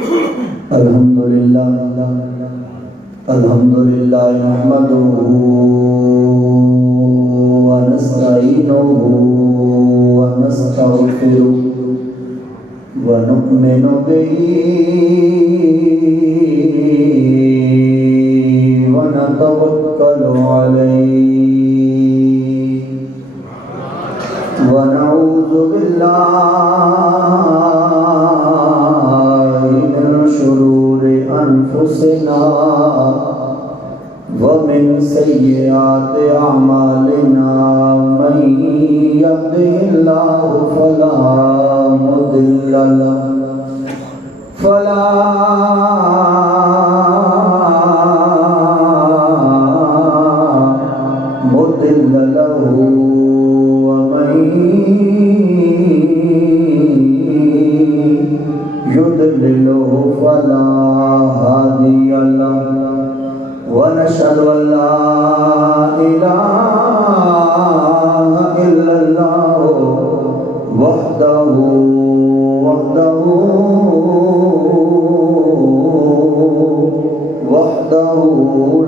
الحمدللہ نحمده ونستعینه ونستغفره ونؤمن به ونتوکل علیہ ونعوذ باللہ من شرور انفسنا ومن سیئات اعمالنا من يهده الله فلا مضل له ومن يضلله فلا هادي له ونشهد أن لا إله إلا الله وحده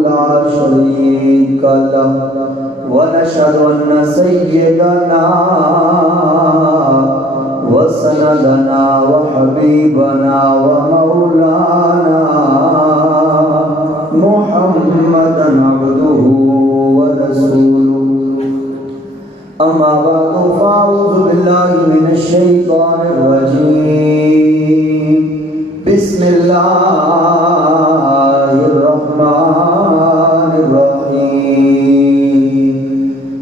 لا شريك له ونشهد أن سيدنا وسندنا وحبيبنا ومولانا محمدا عبده ورسوله أما بعد فأعوذ بالله من الشيطان الرجيم بسم الله الرحمن الرحيم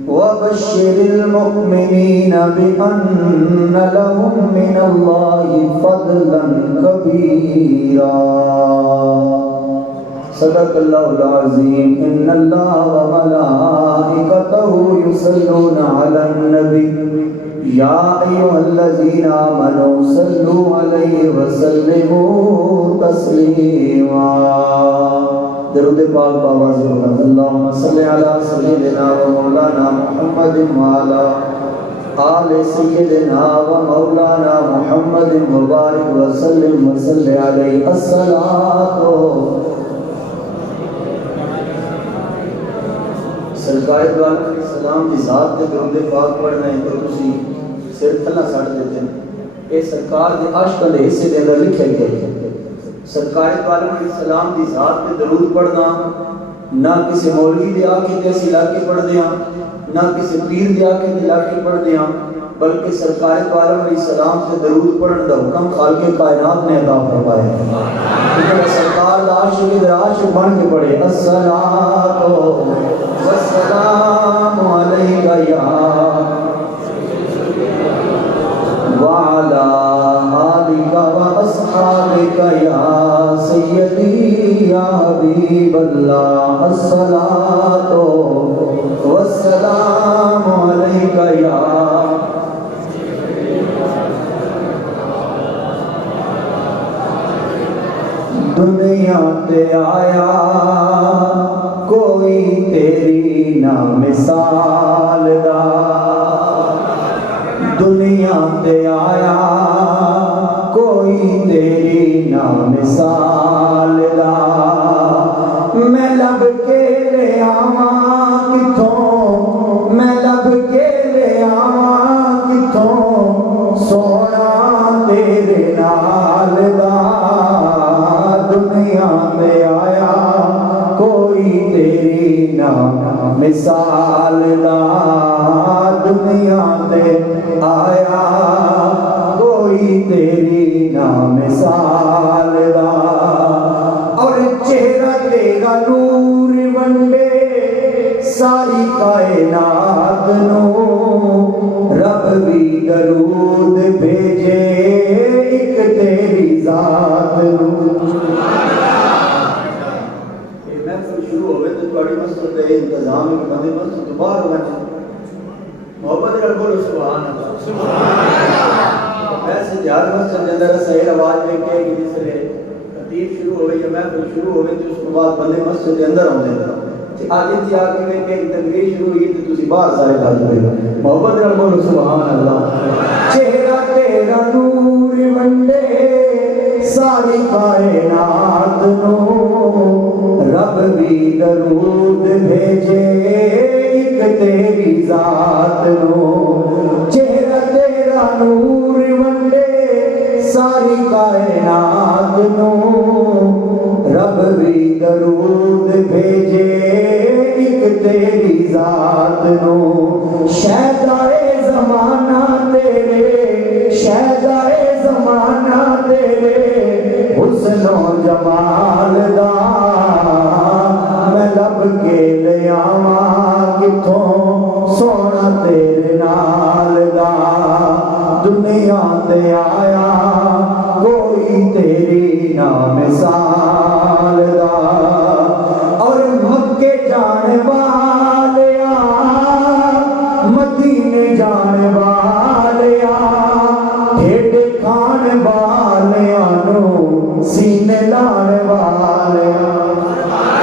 وبشر المؤمنين بأن لهم من الله فضلا كبيرا صدق اللہ العظیم ان اللہ وملائکتہ یصلون علی النبی یا ایھا الذین آمنوا صلوا علیہ وسلموا تسلیما درود پاک بآواز بلند اللہم صلی علی سیدنا و مولانا محمد وعلی آل سیدنا و مولانا محمد مبارک وسلم وصلی علیہ الصلاۃ سرکار دو عالم علیہ السلام کی ذات کے درود پاک پڑھنا ہے تو تسی سر تھلا سڑ دیتے ہیں اے سرکار دے عشق دے حصے دے اندر لکھے گئے سرکار دو عالم علیہ السلام کی ذات کے درود پڑھنا نہ کسی مولوی دے آکے دے اسی لاکے پڑھ دیا نہ کسی پیر دے آکے دے لاکے پڑھ دیا بلکہ سرکار دو عالم علیہ السلام سے درود پڑھن دا حکم خالق کائنات نے عطا فرمایا ہے سرکار دا عاشق دے عاشق بن کے پڑھے الصلاۃ والسلام علیک یا وعلی آلک واصحابک یا سیدی یا حبیب اللہ الصلاۃ والسلام علیک یا دنیا تے آیا کوئی تیری نہ مثال دا دنیا تے آیا کوئی تیری نہ مثال دا میں لب کے لے آواں کتھوں میں لب کے لے آواں کتھوں سونا تیرے نال دا دنیا میں آیا کوئی تیری نہ مثال دا دنیا میں آیا کوئی تیری نہ مثال دا اور چہرہ تیرا نور ونڈے ساری کائنات نو رب بھی درود بھیجے ایک تیری ذات نو شروع ہوئے تو تھوڑی مسجد دے انتظام میں بندے مسجد دوبارہ بنے محبت رب بولو سبحان اللہ ایسے جہاں مسجد کے اندر صحیح آواز میں کہے گی جس لئے خطیب شروع ہوئے یا محفل شروع ہوئے تو اس کے بعد بندے مسجد کے اندر ہوتے ہیں آگے تھی آگے میں کہ تقریر شروع ہوئی تو تسی باہر سارے بات ہوئے محبت رب بولو سبحان اللہ چہرہ تیرا نور ونڈے ساری کائنات نو رب بھی درود بھیجے ایک تیری ذات نو چہرہ تیرا نور ونڈے ساری کائنات نو رب بھی درود بھیجے ایک تیری ذات نو شہدائے زمانہ تیرے شہدائے زمانہ تیرے حسن و جمال دا میں لب کے لیاواں کتھوں سونا تیرے نال دا دنیا تے آیا کوئی تیری نا مثال دا اور مکے جانے والیا مدینے جانے والیا ڈھیڈ کھانے والیا نو سینے لانے والیا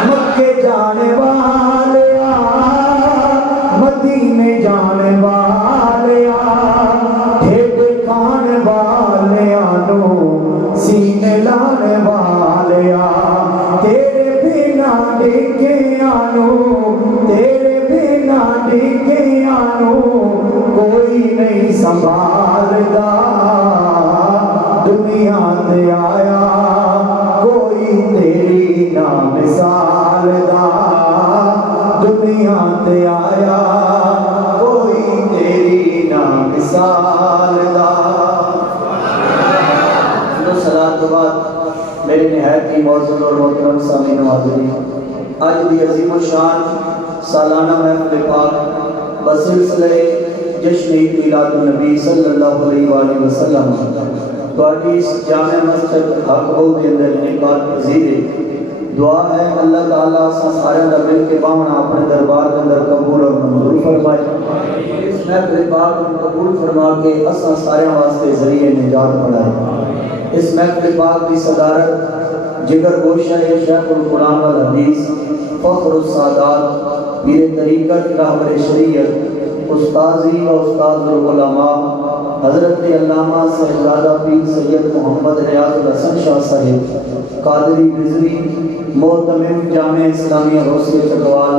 مکے جانے والیا مدینے جانے والیا ڈھیڈ کھانے والیا نو سینے لانے والیا تیرے بنا ڈگے آنو تیرے بنا ڈگے آنو کوئی نہیں سنبھالدا دنیا تے آیا کوئی تیری نا مثال دا دنیا تے آیا کوئی تیری نا مثال دا صلاۃ و بعد میری نہایت کی معزز اور محترم سامعین و حاضرین آج دی عظیم الشان سالانہ محفل پاک بسلسلہ جشن عید میلاد النبی صلی اللہ علیہ وآلہ وسلم تواڈی اس جامع مسجد حق ہو دے اندر انعقاد پذیر ہے دعا ہے اللہ تعالیٰ اساں سارے دا مل کے باونا اپنے دربار کے اندر قبول اور منظور فرمائے اس محفل پاک کو قبول فرما کے اساں سارے واسطے ذریعہ نجات بنائے اس محفل پاک کی صدارت جگر گوشہ شیخ القرآن والحدیث فخر السادات پیر طریقت رہبر شریعت استاذی و استاذ العلماء حضرت علامہ صاحبزادہ پیر سید محمد ریاض الحسن شاہ صاحب قادری رضوی معتمم جامع اسلامیہ روسیہ چکوال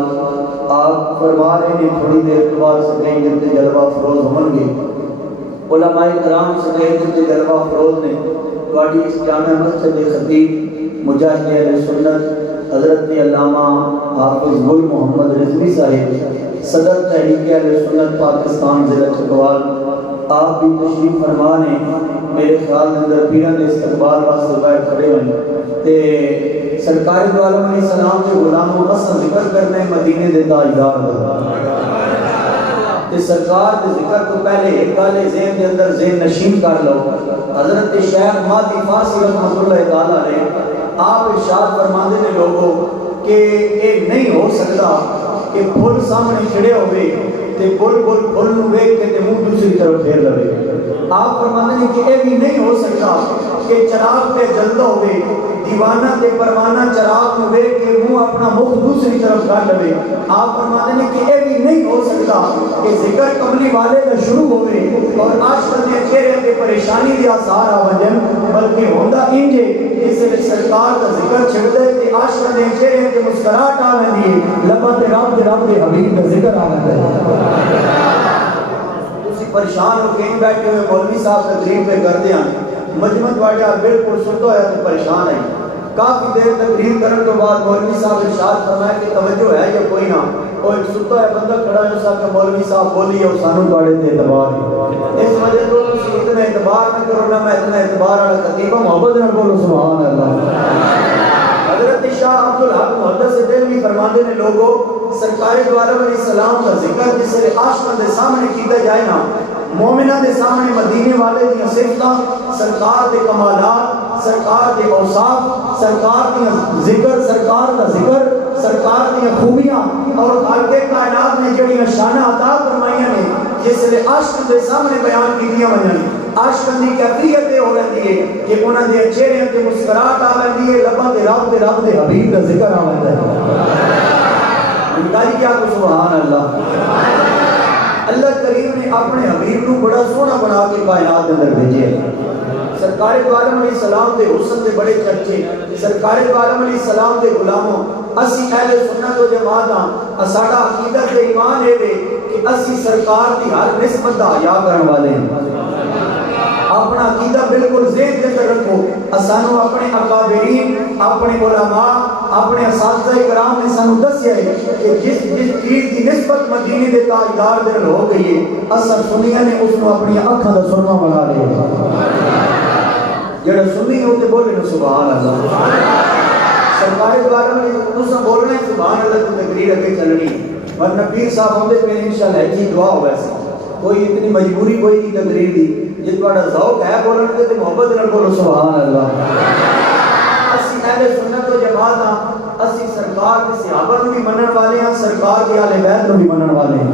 آپ فرما رہے ہیں تھوڑی دیر کے بعد سکیں جب جلوہ فروز ہوں گے علماء کرام سکیں جب جلوہ فروز نے تواڈی اس جامع مسجد خطیب مجاہد اہل سنت حضرت علامہ حافظ گل محمد رضوی صاحب صدر تحریک اہل سنت پاکستان ضلع چکوال آپ بھی تشریف فرما نے میرے خیال اندر پیران نے استقبال واسطے باہر کھڑے ہوئے تے سرکار دو عالم علیہ السلام کے غلاموں کا ذکر کرنے مدینے دے تاجدار دا تے سرکار دے ذکر تو پہلے ایک گالے ذہن دے اندر ذہن نشین کر لو حضرت شیخ مہدی فاسی رحمۃ اللہ تعالی علیہ آپ ارشاد فرماندے نے لوگوں کہ یہ نہیں ہو سکتا کہ پھول سامنے کھڑے ہوئے تے بل بل پھول نو ویکھ کے تے منہ دوسری طرف پھیر لوے آپ فرماندے نے کہ یہ بھی نہیں ہو سکتا کہ چراغ پہ جلدا ہوئے دیوانہ تے پروانہ چراغ نو ویکھ کے منہ اپنا مخ دوسری طرف کر لوے آپ فرماندے نے کہ یہ بھی نہیں ہو سکتا کہ ذکر کملی والے کا شروع ہوئے اور عاشق دے چہرے تے پریشانی دے آثار آ وجن بلکہ ہوندا انجے جس وچ سرکار دا ذکر چھڑدے تے عاشق دے چہرے تے مسکراہٹ آ ویندی ہے لباں تے رب دے حبیب دا ذکر آ ویندا ہے تسی پریشان ہو کے بیٹھے ہوئے مولوی صاحب تقریر پہ کردے ہیں مجمع واڑا بالکل سنتا ہے تو پریشان ہے کافی دیر تقریر کرنے کے بعد مولوی صاحب ارشاد فرمایا کہ توجہ ہے یا کوئی نہ وہ ایک ستا ہے بندہ کھڑا ہے سا کہ مولوی صاحب بولی ہے سانو تواڈے تے اعتبار ہے اس وجہ تو تسی اتنا اعتبار نہ کرو نہ میں اتنا اعتبار والا خطیب محبت نہ بولو سبحان اللہ حضرت شاہ عبدالحق محدث دہلوی فرماندے نے لوگوں سرکار دو عالم علیہ السلام کا ذکر جس سے عاشقاں دے سامنے کیتا جائے نا مومنہ دے سامنے مدینے والے دی صفتاں سرکار دے کمالات سرکار دے اوصاف سرکار دی ذکر سرکار دا ذکر سرکار دی خوبیاں اور خالق کائنات نے جڑی شانہ عطا فرمائیاں نے جس لئے عاشق دے سامنے بیان کیتیاں ونجن عاشق دی کیفیت ہو رہی ہے کہ انہاں دے چہرے تے مسکراہٹ آ رہی ہے لباں تے رب دے حبیب دا ذکر آ رہا ہے کیا کو سبحان اللہ اللہ کریم نے اپنے حبیب کو بڑا سونا بنا کے کائنات کے اندر بھیجے. سرکار دو عالم علیہ السلام دے حسن دے بڑے چرچے. سرکار دو عالم علیہ السلام دے غلاموں اسی اہل سنت و جماعت ہاں. ساڈا عقیدت تے ایمان ہے کہ اسی سرکار دی ہر نسبت دا حیا کرن والے ہیں. اپنا عقیدہ بالکل ذہن کے اندر رکھو. اسانو اپنے اکابرین، اپنے علماء، اپنے اساتذہ کرام نے سانو دسیا ہے کہ جس چیز کی نسبت مدینے دے تاجدار دے ہو گئی ہے، اثر سنیاں نے اس کو اپنی اکھاں دا سرما بنا لیا. جڑا سنی ہوتے بولے نا سبحان اللہ. سرکار دو عالم نے تساں بولنا ہے سبحان اللہ تو تقریر اگے چلنی. ورنہ پیر صاحب ہوندے پہ انشاءاللہ جی دعا ہوے سی. کوئی اتنی مجبوری کوئی نہیں تقریر دی. جے تہاڈا ذوق ہے بولن تے تے محبت نال بولو سبحان اللہ. اسی اہل سنت و جماعت ہاں. اسی سرکار کے صحابہ کو بھی منن والے ہیں، سرکار کے اہل بیت کو بھی منن والے ہیں.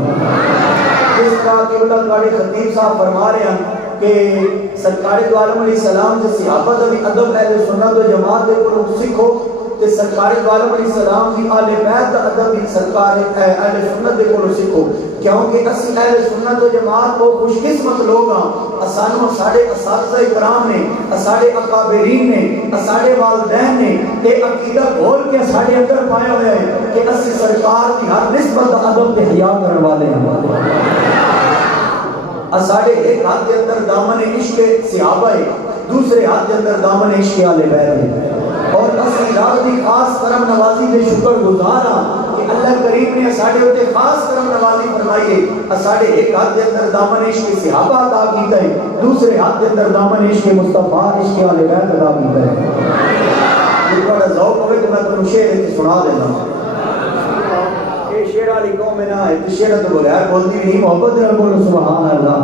جس طرح کہ اللہ تعالی خطیب صاحب فرما رہے ہیں کہ سرکار دو عالم علیہ السلام کے صحابہ دا بھی ادب اہل سنت و جماعت دے کولوں سیکھو تے سرکار دو عالم علیہ السلام کی اہل بیت دا ادب بھی سرکار اہل سنت دے کولوں سیکھو. کیونکہ اسی اہل سنت و جماعت کو خوش قسمت لوگ ہاں. اسانو ساڈے اساتذہ کرام نے، ساڈے اکابرین نے، ساڈے والدین نے یہ عقیدہ بول کے ساڈے اندر پایا ہوا ہے کہ اسی سرکار کی ہر نسبت دا ادب تے حیا کرن والے ہیں. ساڈے ایک ہاتھ کے اندر دامن عشق صحابہ ہے، دوسرے ہاتھ کے اندر دامن عشق اہل بیت ہے. اور اسی رات دی خاص کرم نوازی دے شکر گزار ہاں کہ اللہ کریم نے ساڈے اوتے خاص کرم نوازی فرمائی ہے. ساڈے ایک ہاتھ کے اندر دامن عشق صحابہ عطا کیتا ہے، دوسرے ہاتھ کے اندر دامن عشق مصطفیٰ عشق اہل بیت عطا کیتا ہے. یہ بڑا ذوق ہوئے کہ میں تمہیں شعر سنا دینا. شیر علی قوم میں نہ ہے تو شیر تو بغیر بولتی نہیں، محبت نال بولو سبحان اللہ.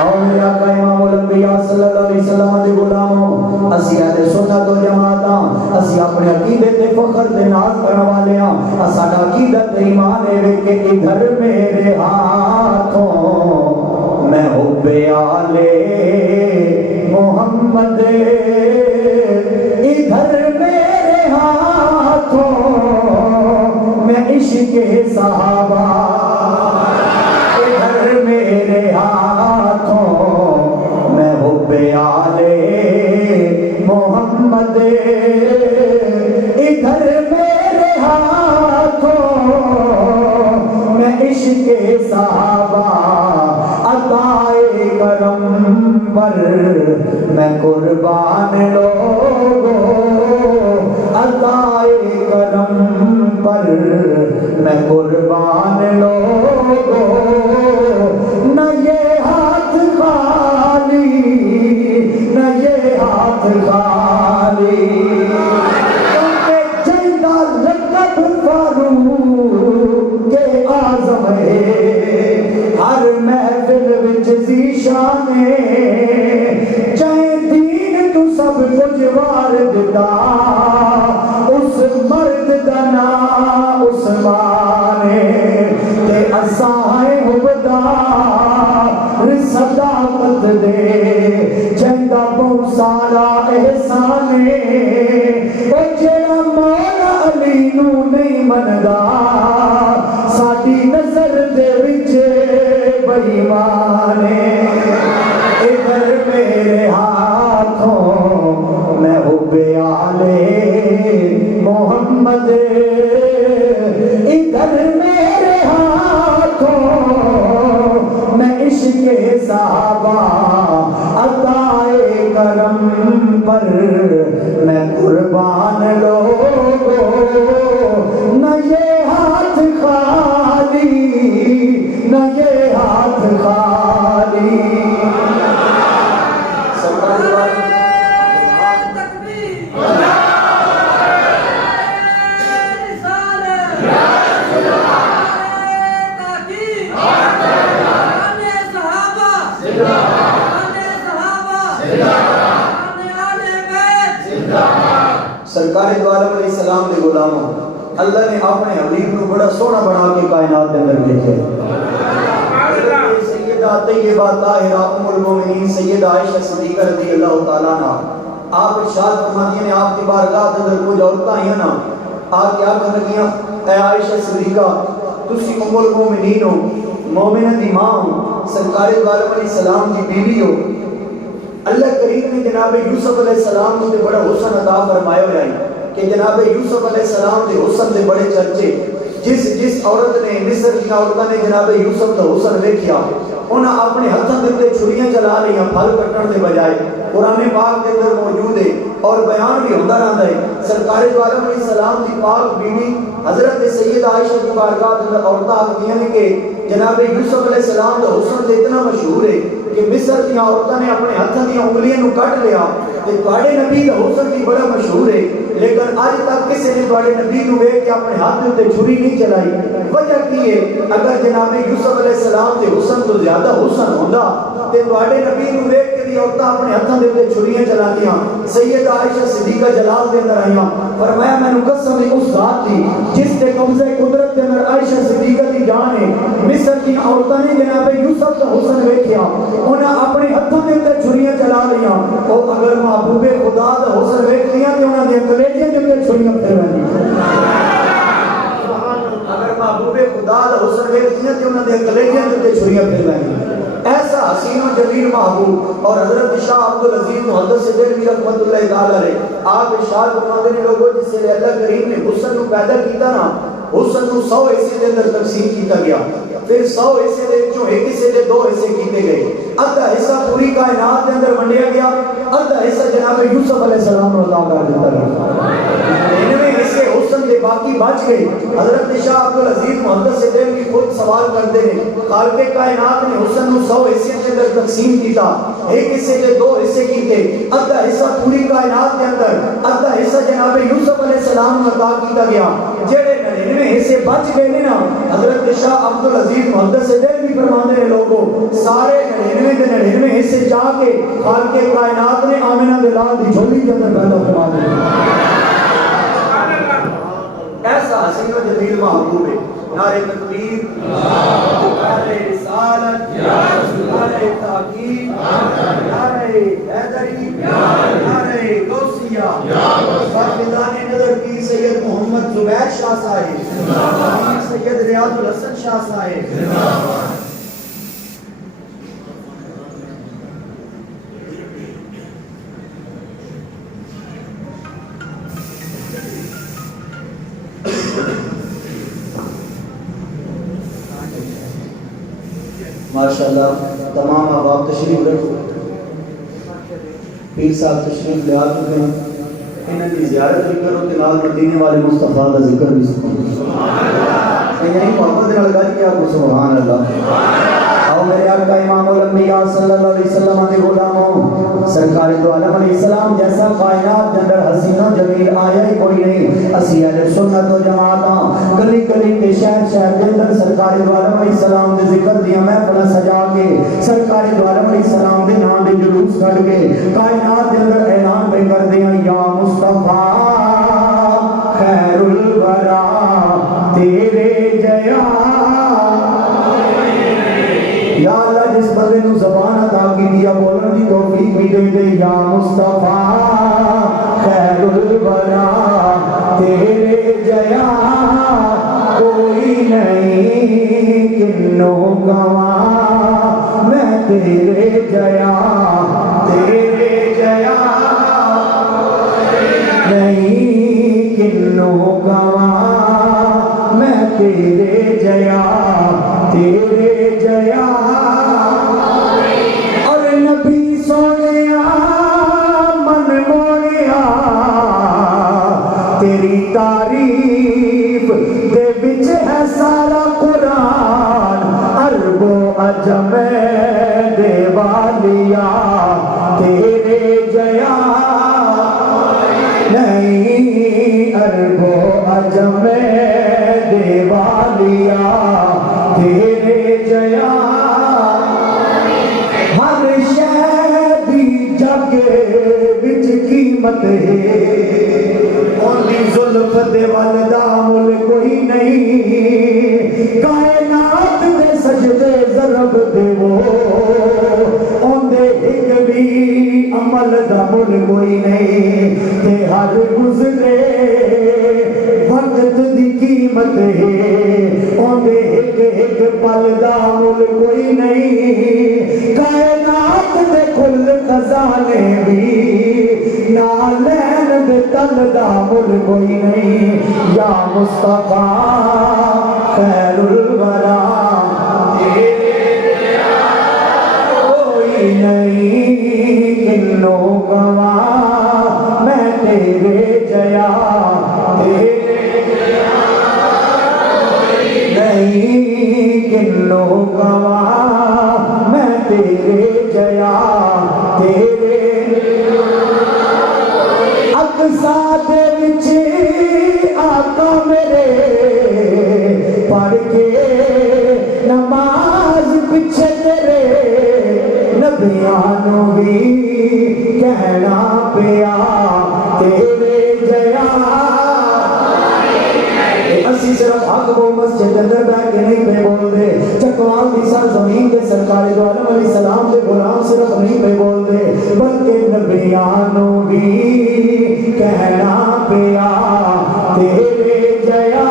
اور میرا آقا امام الانبیاء صلی اللہ علیہ وسلم دے غلاموں اسی اہل سنت و جماعت ہاں. اسی اپنے عقیدے تے فخر تے ناز کرن والے ہاں. ساڈا عقیدہ تے ایمان ہے کہ ادھر میرے ہاتھوں میں حب آل محمد، ادھر میرے ہاتھوں میں عشق صحابہ، ادھر میرے ہاتھوں میں حب آل محمد، ادھر میرے ہاتھوں میں عشق صحابہ. عطائے کرم پر میں قربان لوگوں، عطائے کرم پر میں قربان لوگوں. نہ یہ ہاتھ خالی، نہ یہ ہاتھ خالی، کیونکہ جیدہ لقب فاروق کے اعظم ہے. ہر محفل وچ ذیشان چاہے دین تو سب کچھ وار دیتا، اس مرد دا نام عثمان تے اسائے حبدار صداقت دے جندا بہت سارا احسان او جڑا مولا علی نو نہیں مندا ساڈی نظر دے وچ بے ایمان. ادھر میرے ہاتھوں میں حب آل محمد، ادھر میرے ہاتھوں میں عشق صحابہ. عطائے کرم پر میں قربان لوگوں. نہ یہ ہاتھ خالی، نہ یہ ہاتھ خالی. سرکار دو عالم علیہ السلام کے غلاموں اللہ نے اپنے حبیب کو بڑا سونا بنا کے کائنات کے اندر بھیجا. سیدہ طیبہ طاہرہ ام المومنین سیدہ عائشہ صدیقہ رضی اللہ تعالیٰ عنہ آپ ارشاد فرماتی ہیں آپ کی بارگاہ کے اندر کچھ عورتیں آئیں نا، آپ کیا کہنے لگیاں اے عائشہ صدیقہ تسی ام المومنین ہو، مومنہ دی ماں ہو، سرکار دو عالم علیہ السلام دی بیوی ہو، اللہ کریم نے جناب یوسف علیہ السلام کو بڑا حسن عطا فرمایا ہوا ہے کہ جناب یوسف علیہ السلام دے حسن دے بڑے چرچے، جس عورت نے مصر کی عورتوں نے جناب یوسف دا حسن دیکھیا، انہاں اپنے ہاتھوں دے اوپر چھریاں چلا لیا پھل کٹن دے بجائے۔ قرآن پاک دے اندر موجود ہے اور بیان بھی ہوتا رہتا ہے۔ سرکار دو عالم علیہ السلام کی پاک بیوی حضرت سید عائشہ کی بارگاہ کے اندر عورتیں آخدیاں نے کہ جناب یوسف علیہ السلام کا حسن اتنا مشہور ہے کہ مصر کی عورتوں نے اپنے ہاتھوں کی انگلیاں نو کٹ لیا کہ تواڈے نبی کا حسن بھی بڑا مشہور ہے، لیکن اج تک کسی نے تواڈے نبی نو ویکھ کے اپنے ہاتھ تے چھری نہیں چلائی۔ وجہ کی ہے؟ اگر جناب یوسف علیہ السلام کے حسن تو زیادہ حسن ہوندا تے تواڈے نبی نو ویکھ کے بھی عورتاں اپنے ہاتھوں دے تے چھریاں چلاندیاں۔ سید عائشہ صدیقہ جلال دے اندر آئیاں، فرمایا میں قسم ہے اس ذات دی جس کے قبضہ قدرت کے اندر عائشہ صدیقہ دی جان ہے، مصر کی عورتوں نے جناب یوسف کا حسن ویکھیا، انہاں اپنے ہاتھوں دے تے چھریاں چلا لیاں، اور اگر محبوب خدا دا حسن ویکھ لیاں تے انہاں دے کلیجے دے تے چھریاں پھیرانیاں۔ اگر محبوب خدا دا حسن ویکھ لیاں تے انہاں دے کلیجے دے تے چھریاں پھیرانیاں۔ ایسا حسین و جلیل محبوب، اور حضرت شاہ عبدالعزیز محدث دہلوی رحمۃ اللہ تعالی علیہ آپ ارشاد فرماتے ہیں لوگوں جس سے اللہ کریم نے حسن کو پیدا کیتا نا، حسن کو 100 حصے کے اندر تقسیم کیتا گیا، پھر 100 حصے دے جو ایک حصے دے 2 حصے کیتے گئے، آدھا حصہ پوری کائنات کے اندر ونڈیا گیا، آدھا حصہ جناب یوسف علیہ السلام کو عطا کر دیتا گیا۔ 99 حصے حسن دے باقی بچ گئے۔ حضرت شاہ عبدالعزیز محدث دہلوی خود سوال کرتے ہیں، خالق کائنات نے حسن کو 100 حصے کے اندر تقسیم کیتا، ایک حصے کے 2 حصے کیتے، آدھا حصہ پوری کائنات کے اندر، آدھا حصہ جناب یوسف علیہ السلام کو عطا کیتا گیا، جڑے 99 حصے بچ گئے نا، حضرت شاہ عبدالعزیز محدث دہلوی فرماتے ہیں لوگوں سارے 99 کے 99 حصے جا کے خالق کائنات نے آمنہ دے لال دی جھولی کے اندر پیدا فرما دیا۔ ایسا حسین و جلیل محبوب ہے۔ نعرہ تکبیر، نعرہ رسالت، نعرہ تحقیق، نعرہ حیدری، نعرہ غوثیہ، فاقدان نظر کی سید محمد زبیر شاہ صاحب، سید ریاض الحسن شاہ صاحب۔ ماشاءاللہ تمام احباب تشریف رکھو، پیر صاحب تشریف لے آ چکے ہیں، انہاں کی زیارت بھی کرو تے نال مدینے والے مصطفیٰ کا ذکر بھی سنو۔ یعنی محمد نے لگا کیا کو سبحان اللہ۔ آؤ میرے آقا امام الانبیاء صلی اللہ علیہ وسلم کے غلاموں، سرکار دو عالم علیہ السلام جیسا کائنات کے اندر حسین و جمیل آیا ہی کوئی نہیں۔ اسی اہل سنت و جماعتاں گلی گلی کے شہر شہر کے اندر سرکار دو عالم علیہ السلام کے ذکر دیا محفل سجا کے سرکار دو عالم علیہ السلام کے نام دے جلوس کر کے کائنات کے اندر اعلان پہ کر دیا یا مصطفیٰ خیر الورا تیرے جیا۔ یا اللہ جس بندے نو زبان عطا کی دیا بولن دی توفیق بھی دے دے، یا مصطفیٰ خیر الورا تیرے جیا کوئی نہیں کنوں گواں میں تیرے جیا، تیرے جیا نہیں کنوں گواں میں تیرے جیا، تیرے جیا۔ اور نبی سونیا من موڑیا تیری تعریف دے وچ ہے سارا قرآن، عرب و عجم دے والیا تیرے جیا نہیں، عرب و عجم دے والیا تیرے جیا۔ ہر شے دی جگ وچ قیمت ہے، اونی زلف دے والدا مل کوئی نہیں، کائنات دے سجدے ضرب دے وہ اوندے ایک بھی عمل دا مل کوئی نہیں، تے ہر گزرے وقت دی قیمت ہے اوندے ایک ایک پل دا مل کوئی نہیں، کائنات دے کل خزانے بھی نالین دے تل دا مل کوئی نہیں، یا مصطفیٰ خیر الورا کوئی نہیں، کلو گواہ میں تیرے جیا نہیں، کلو گواہ میں تیرے جیا تیرے اقصا دے وچ آقا میرے پڑھ کے نماز پچھے تیرے نبیانو بھی کہنا پیا تیرے جیا۔ اسی صرف حق وہ مسجد اندر بیٹھ کے نہیں پہ بول دے، چکوال دی سر زمین کے سرکار دو عالم علیہ السلام کے غلام صرف نہیں پہ بول دے، بلکہ نبیانو بھی کہنا پیا تیرے جیا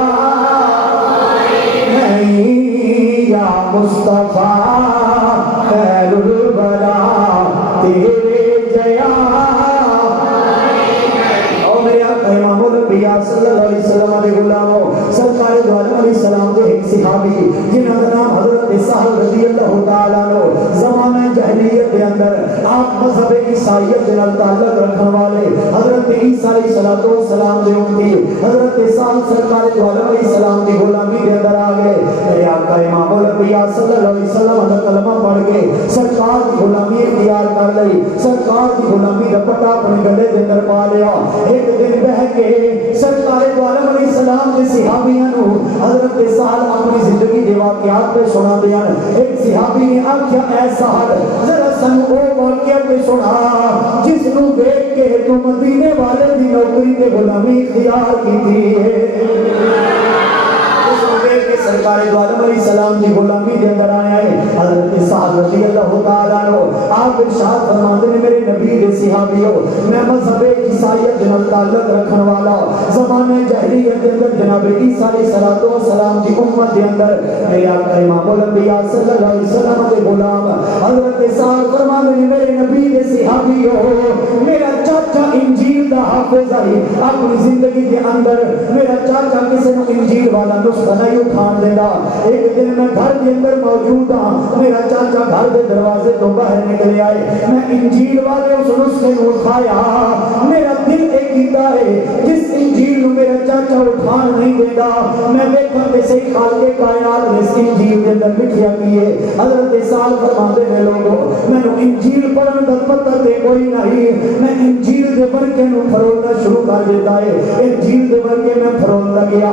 نہیں، یا مصطفیٰ خیر الورا تیرے جیا۔ اور میرے آقا امام الانبیاء صلی اللہ علیہ وسلم علیہ غلاموں، سرکار دو عالم علیہ السلام کے ایک صحابی جنہاں کا نام حضرت سہل رضی اللہ تعالیٰ عنہ، زمانہ جاہلیت کے اندر آپ مذہب عیسائیت کے تعلق رکھنے والے حضرت عیسیٰ علیہ السلام دے امتی حضرت سہل سرکار دو عالم علیہ السلام کی غلامی کے اندر آ گئے۔ میرے آقا امام الانبیاء صلی اللہ علیہ وسلم کا کلمہ پڑھ کے سرکار کی غلامی اختیار کر لی، سرکار کی غلامی کا پٹا اپنے گلے کے اندر پا لیا۔ ایک دن بہ کے سرکار دو عالم علیہ السلام کے صحابیاں نو حضرت سہل اپنی زندگی کے واقعات پہ سنا دیا۔ ایک صحابی نے آخیا اے سہل ذرا سنو وہ واقعہ پہ سنا جس نو دیکھ کے تو مدینے والے دی نوکری تے غلامی اختیار کی تھی۔ سرکار دو عالم علیہ السلام کی غلامی کے اندر آیا ہے حضرت سہل رضی اللہ تعالیٰ عنہ، آپ ارشاد فرماتے ہیں میرے نبی کے صحابیوں، میں مذہب عیسائیت کے تعلق رکھنے والا زمانہ جاہلیت کے اندر جناب عیسیٰ علیہ السلام کی امت کے اندر میرے آقا امام الانبیاء صلی اللہ علیہ وسلم کے غلام حضرت سہل فرماتے ہیں میرے نبی کے صحابیوں، میرا چاچا انجیل دا حافظ ہے، اپنی زندگی کے اندر میرا چاچا کسی نے انجیل والا نسخہ نہیں اٹھان دے گا۔ ایک دن میں گھر کے اندر موجود ہوں، میرا چاچا گھر کے دروازے تو باہر نکلے آئے، میں انجیل والے اس نسخے کو اٹھایا، میرا دل ایک کیتا ہے جس انجیل کو میرا چاچا اٹھان نہیں دے گا، میں دیکھا کسی خالق کائنات نے اس انجیل کے اندر لکھیا کیے۔ حضرت سہل فرماتے ہیں لوگوں میں نے انجیل پڑھنے کا پتہ تے کوئی نہیں، میں انجیل دے برکے نو پھرولنا شروع کر دیتا ہے، انجیل دے برکے میں پھرولتا گیا،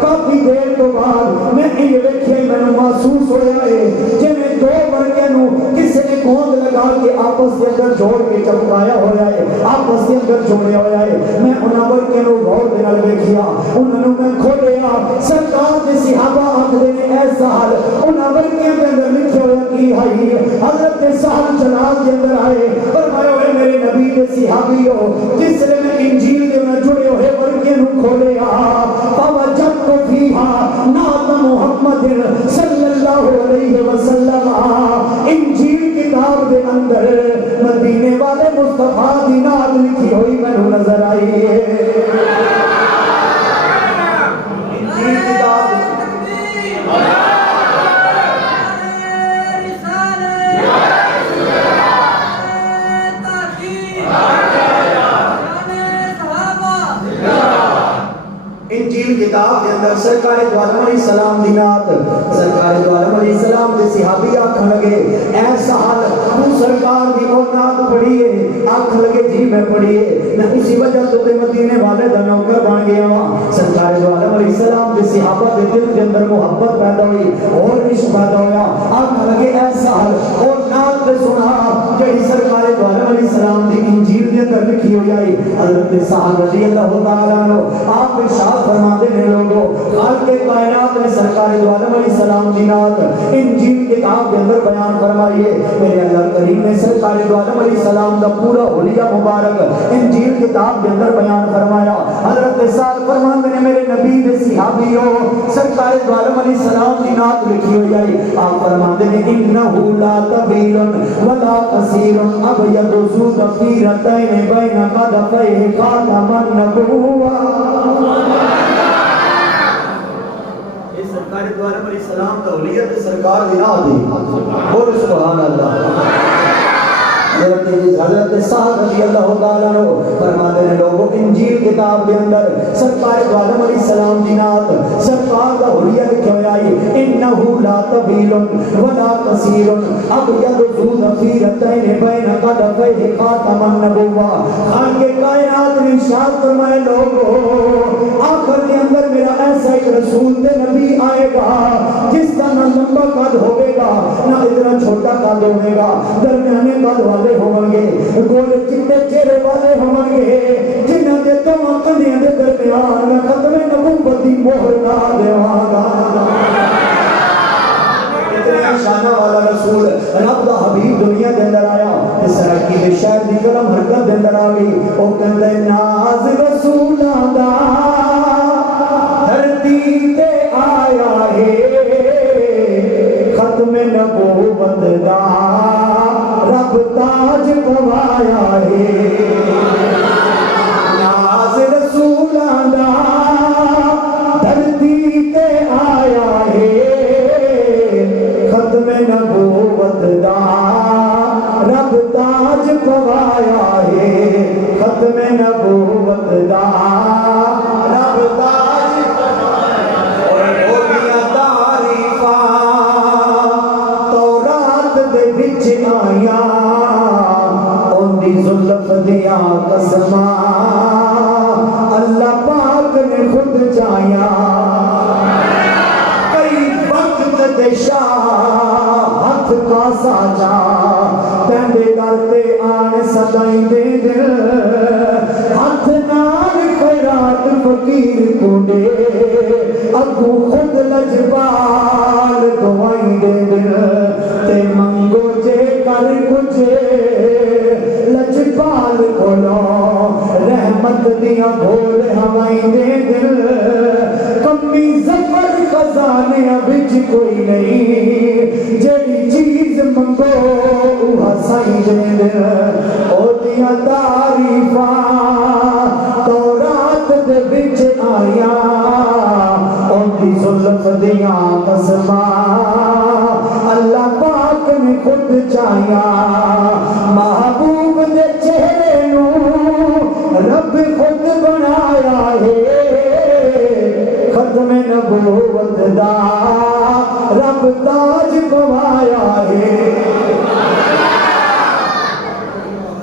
کافی دیر تو بعد میں یہ دیکھے میں نے محسوس ہویا ہے کہ میں دو برکے نو کسی نے گوند لگا کے آپس کے اندر جوڑ کے چمکایا ہویا ہے، آپس کے اندر جوڑیا ہویا ہے۔ میں انہاں برکے نو غور دے نال ویکھیا، انہاں نو میں کھولیا، سرکار دے صحابہ آکھدے نے اے سہل انہاں برکیاں دے اندر لکھیا ہویا کی ہے؟ حضرت سہل جلال کے اندر آئے، فرمایا ہوئے میرے نبی کے صحابیوں جس نے میں انجیل دے میں جڑے ہوئے برکے نو کھولیا فوجدت فیہا نعت محمد صلی اللہ علیہ وسلم، انجیل کتاب دے اندر مدینے والے مصطفیٰ دی نعت لکھی ہوئی میں نظر آئی ہے۔ انجیل کتاب انجیل کتاب کے اندر سرکار دو عالم علیہ السلام دی نعت، سرکار دو عالم علیہ السلام دے صحابی آکھن لگے اے سہل تو سرکار دی وہ نعت پڑھی ہے؟ آکھن لگے جی میں پڑھی ہے، میں اسی وجہ تو تے مدینے والے دا نوکر بن گیا ہوں۔ سرکار دو عالم علیہ السلام دے صحابہ دے دل کے اندر محبت پیدا ہوئی اور عشق پیدا ہویا، آکھن لگے اے سہل اور نعت تے سنا جڑی سرکار دو عالم علیہ السلام دی انجیل دے اندر لکھی ہوئی آئی حضرت سعد رضی اللہ تعالیٰ عنہ آپ ارشاد فرماتے ہیں لوگوں خالق کائنات نے سرکار دو عالم علیہ السلام دی نعت انجیل کتاب کے اندر بیان فرمائیے میرے اللہ کریم نے سرکار دو عالم علیہ السلام کا پورا حلیہ مبارک انجیل کتاب کے اندر بیان فرمایا حضرت سعد فرماتے ہیں میرے نبی دے صحابیوں سرکار دو عالم علیہ السلام دی نعت لکھی ہوئی آئی آپ فرماتے ہیں انہو لا طویل ولا قصیر ابید ذو ضفیرتین بین قدفیہ خاتم النبوہ سرکار دو عالم علیہ السلام تولیت سرکار دی نعت دی بول سبحان اللہ حضرت سعد رضی اللہ تعالیٰ عنہ فرماتے ہیں لوگوں انجیل کتاب کے اندر سرکار دو عالم علیہ السلام دی نعت سرکار کا حلیہ لکھا آئی انہو لا طویل ولا قصیر ابید ذو ضفیرتین بین قدفیہ خاتم النبوہ خالق کائنات نے ارشاد فرمائے لوگوں آخر کے اندر میرا ایسا ایک رسول تے نبی آئے گا جس کا نہ لمبا قد ہوگے گا نہ اتنا چھوٹا قد ہوگے گا درمیانے قد والے ہوں گے گولے چٹے چہرے والے ہوں گے جنہاں دے تمام کندیاں دے درمیان میں ختم نبوت دی مہر لا دیواں گا شانہ والا رسول رب دا حبیب دنیا دے اندر آیا اس رکی دے شہر دی کلم حرکت دے اندر آگئی او کہندے ناز رسولاں دا دھرتی تے آیا ہے ختم نبوت دا رب تاج پوایا ہے ناز رسولاں دا دھرتی تے آیا ہے ختم نبوت دا رب تاج پوایا ہے ختم نبوت دا رب تاج پوایا تعریفاں تورات دے وچ آیا اندی زلف دیا قسماں اللہ پاک نے خود چایا کئی وقت دے شاہ ہاتھ کا ساجا تیندے کرتے آن سدائی دے دل ہاتھ نال خیرات فقیر کو دے ابو خود لجبال دعائی دے دل تے منگو جے کر کچھے لجبال کھولو رحمت دیا بھول ہوائی دے دل کمی زفر خزانے بچ کوئی نہیں جڑی چیز منگو اوہا سائی دے دل او دیا تعریفاں تورات دے بچ آیا او دی ظلف دیا قسماں اللہ پاک نے خود چاہیا محبوب دے چہرے نو رب خود بنایا ہے ختم نبوت دا رب تاج پوایا ہے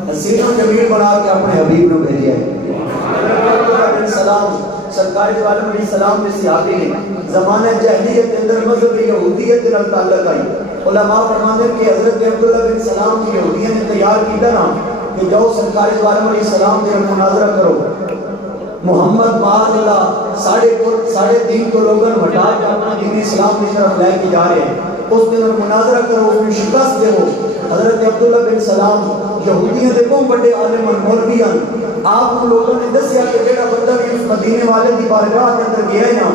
حسین و جمیل بنا کے اپنے حبیب نو بھیجیا ہے سلام سرکار دو عالم علیہ السلام نے صحابی نے زمانہ جہلیت کے اندر مذہب یہودیت کے تعلق آئی علماء فرماتے ہیں کہ حضرت عبداللہ بن سلام کی یہودیت نے تیار کیتا نا کہ جاؤ سرکار دو عالم علیہ السلام کے مناظرہ کرو محمد معاذ اللہ ساڑھے تین کو لوگن ہٹا کے اپنا دین اسلام کی طرف لے کے جا رہے ہیں اس دن مناظرہ کرو اس میں شکست دے ہو حضرت عبداللہ بن سلام یہودیوں دے کون بڑے عالم مولویان آپ ان لوگوں نے دسیا کہ جڑا بندہ بھی اس مدینے والے دی بارگاہ کے اندر گیا ہے نا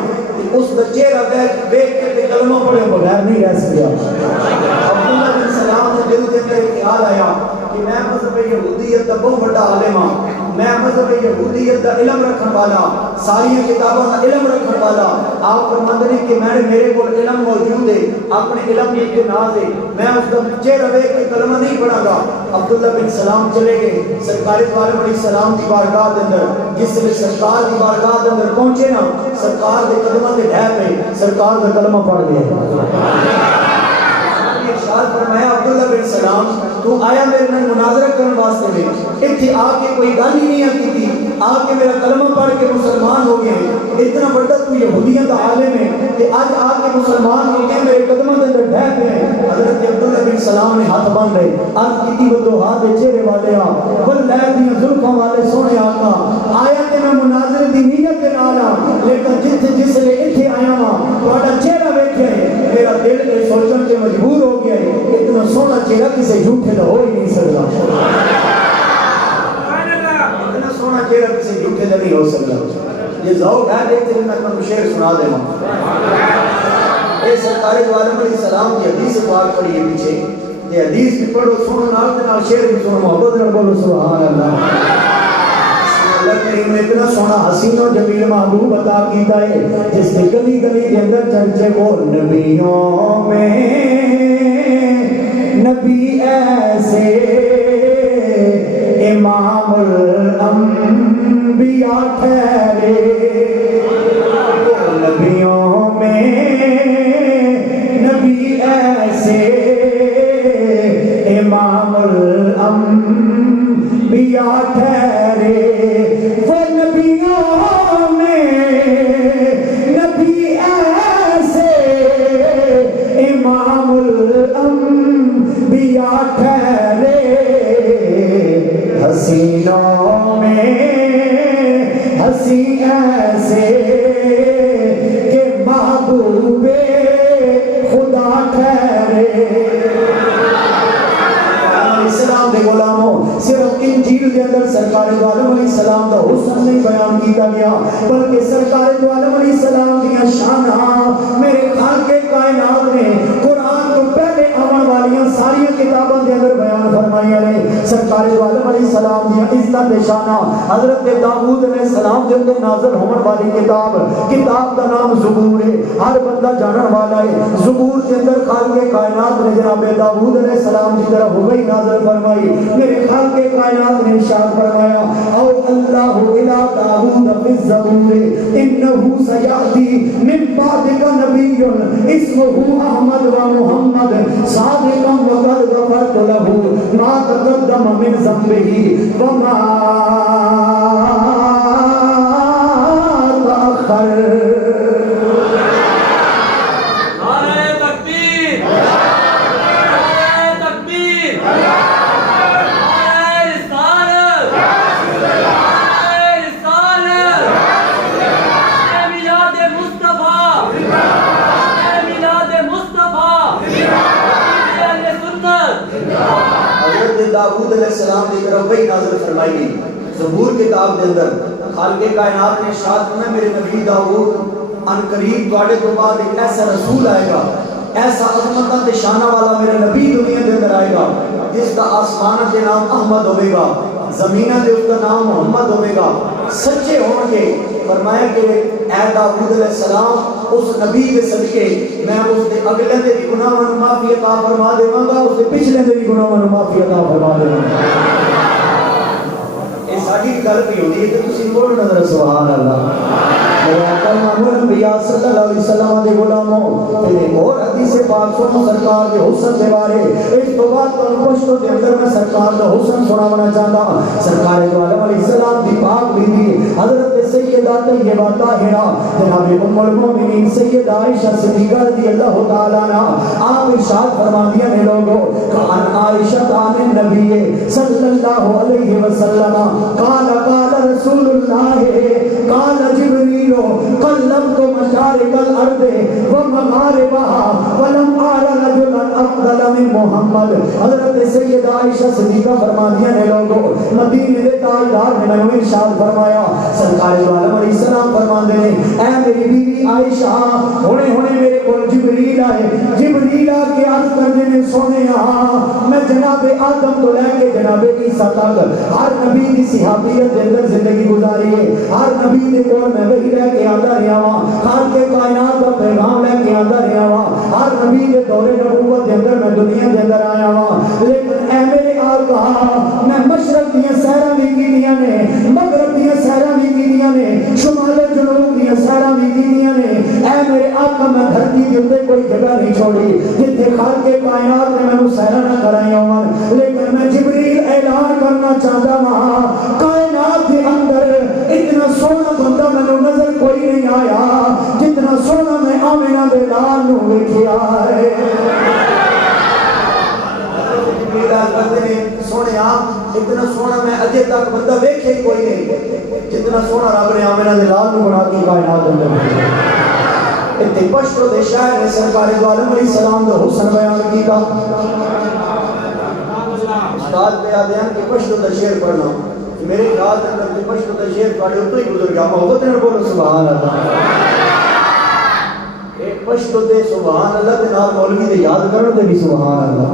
اس دا چہرہ دیکھ کے کلمہ پڑھے بغیر نہیں رہ سکیا عبداللہ بن سلام نے دل کے اندر خیال آیا کہ میں مذہب یہودیت دا بہت بڑا عالم ہاں میں مذہب یہودیت دا علم رکھن والا ساری کتابوں دا علم رکھن والا آپ فرماتے ہیں کہ میرے کو علم موجود ہے اپنے علم کے ناز ہے میں اس کا چہرہ دیکھ کے کلمہ نہیں پڑھا گا عبداللہ بن سلام چلے گئے سرکار دو عالم علیہ السلام کی بارگاہ کے اندر جس سے سرکار کی بارگاہ کے اندر پہنچے نا سرکار کے قدموں کے ڈھہ پہ سرکار کا کلمہ پڑھ گیا ارشاد فرمایا عبداللہ بن سلام تو آیا میرے نال مناظرہ کرنے واسطے میں اتھے آ کے کوئی گل ہی نہیں کی تھی آ کے میرا کلمہ پڑھ کے مسلمان ہو گیا اتنا بڑا تو یہودیت عالم ہے کہ آج آ کے مسلمان ہو گئے میرے قدموں کے اندر ڈھہ پہ ہیں حضرت عبداللہ بن سلام نے ہاتھ بن لے عرض کی بدوہا دے چہرے والے واللہ دیاں زلفاں والے سونے آقا آیا کہ میں مناظر دی نیت کے نال لیکن جس لے اتھے آیا ہاں تہاڈا چہرہ ویکھیا ہے میرا دل یہ سوچن کے مجبور ہو گیا ہے اتنا سونا چہرہ کسی جھوٹے دا ہو ہی نہیں سکتا اتنا سونا چہرہ کسی جھوٹے دا نہیں ہو سکتا یہ ذوق ہے دیکھتے میں اپنا شعر سنا دے ہوں اے سرکار دو عالم علیہ السلام کی حدیث پاک پڑھی ہے پیچھے یہ حدیث بھی پڑھو سنو نال شعر بھی سنو محبت نال بولو سبحان اللہ اللہ کریم نے اتنا سونا حسین و جمیل محبوب عطا کیتا ہے جس نے گلی گلی کے اندر چرچے وہ نبیوں میں نبی ایسے امام الانبیاء ٹھہرے نبیوں میں نبی ایسے امام الانبیاء ٹھہرے وہ نبیوں میں نبی ایسے امام الانبیاء ٹھہرے حسینوں میں ہنسی ایسے کہ محبوب خدا ٹھہرے اسلام دے غلاموں صرف انجیل کے اندر سرکار دو عالم علیہ السلام کا حسن نہیں بیان کیتا گیا بلکہ سرکار دو عالم علیہ السلام دیا شانہ میرے خالق کائنات نے قرآن کو پہلے آمن والیاں ساری کتابوں کے اندر بیان فرمائی ہے سرکار دو عالم علیہ السلام دیا عزت شانہ حضرت داؤد علیہ السلام کے اندر نازل ہونے والی کتاب کا نام زبور ہے ہر بندہ جانن والا ہے زبور کے اندر خالق کائنات نے جناب داؤد علیہ السلام کی طرف وہی نازل فرمائی میرے خالق کائنات نے ارشاد فرمایا او اللہ الہ داؤد فی الزبور انه سیاتی من بعدک نبی اسمه احمد و محمد صادقا وقد غفرت له ما تقدم من ذنبه وما تأخر داؤد علیہ السلام کی طرف وہی نازل فرمائی گئی زبور کتاب کے اندر خالق کائنات نے ارشاد فرمایا میرے نبی داؤد ان قریب تواڈے تو بعد ایک ایسا رسول آئے گا ایسا عظمت تے شانہ والا میرا نبی دنیا کے اندر آئے گا جس کا آسمان کے نام احمد ہوے گا زمین دے اس کا نام محمد ہوے گا سچے ہون گے فرمایا کہ اے داؤد علیہ السلام اس نبی کے صدقے میں اس دے اگلے دے بھی گناہاں نوں معافی عطا فرما دیواں گا اس دے پچھلے دے بھی گناہاں نوں معافی عطا فرما دیواں گا اے ساڈی گل پئی ہوندی ہے تے تسی بولو نظر سبحان اللہ میرے آقا امام الانبیاء صلی اللہ علیہ وسلم دے غلاموں تے اور حدیث پاک سنو سرکار دے حسن دے بارے اس تو بعد تو پشتو دے اندر میں سرکار دا حسن سناونا چاہتا سرکار دو عالم علیہ السلام دی پاک بی بی حضرت سیدہ طیبہ طاہرہ جناب ام المومنین سیدہ عائشہ صدیقہ رضی اللہ تعالی عنہا آپ ارشاد فرماندیاں نے لوگوں کان عائشہ عن النبی صلی اللہ علیہ وسلم قال قال رسول اللہ قال جبریل قلبت مشارق الارض ومغاربها ولم ارى رجلا افضل من محمد حضرت سیدہ عائشہ صدیقہ فرماندیاں نے لوگوں مدینے دے تاجدار نے میں ارشاد فرمایا سرکار دو عالم علیہ السلام فرماندے نے اے میری بیوی عائشہ ہونے میرے کول جبریل آئے جبریل آ کے عرض کرنے نے سونیا میں جناب آدم تو لے کے جناب عیسیٰ تک ہر نبی کی صحابیت دے اندر زندگی گزاری ہے ہر نبی دے کول میں وہی لے کے آتا رہا ہوں خالق کائنات کا پیغام لے کے آتا رہا ہوں ہر نبی دے دور نبوت دے اندر میں دنیا دے اندر آیا ہوں لیکن اے میرے آقا میں مشرق دیاں سہراں بھی کیتیاں نے مغرب دیاں سہراں بھی کیتیاں نے شمال جنوب دیاں سہراں بھی کیتیاں نے اے میرے آقا میں دھرتی دے اوپر کوئی جگہ نہیں چھوڑی جتھے خالق کائنات نے مینوں سہرا نہ کرایا ہون لیکن میں جبریل اعلان کرنا چاہتا ہوں کائنات کے اندر اتنا سونا میں اجے تک بندہ ویکھے ہی کوئی نہیں جتنا سونا رب نے آمنہ دے لال نو بنا کے کائنات اندر بھیجا اتنے پشتو دے شاعر نے سرکار دو عالم علیہ السلام دا حسن بیان کیتا استاد پہ آدھیان کہ پشتو دا شعر پڑھنا میرے خیال کے اندر پشتو دا شعر پڑھے اتو ہی گزر گیا محبت نے بولو سبحان اللہ ایک پشتو دے سبحان اللہ دے نال مولوی دے یاد کرو دے بھی سبحان اللہ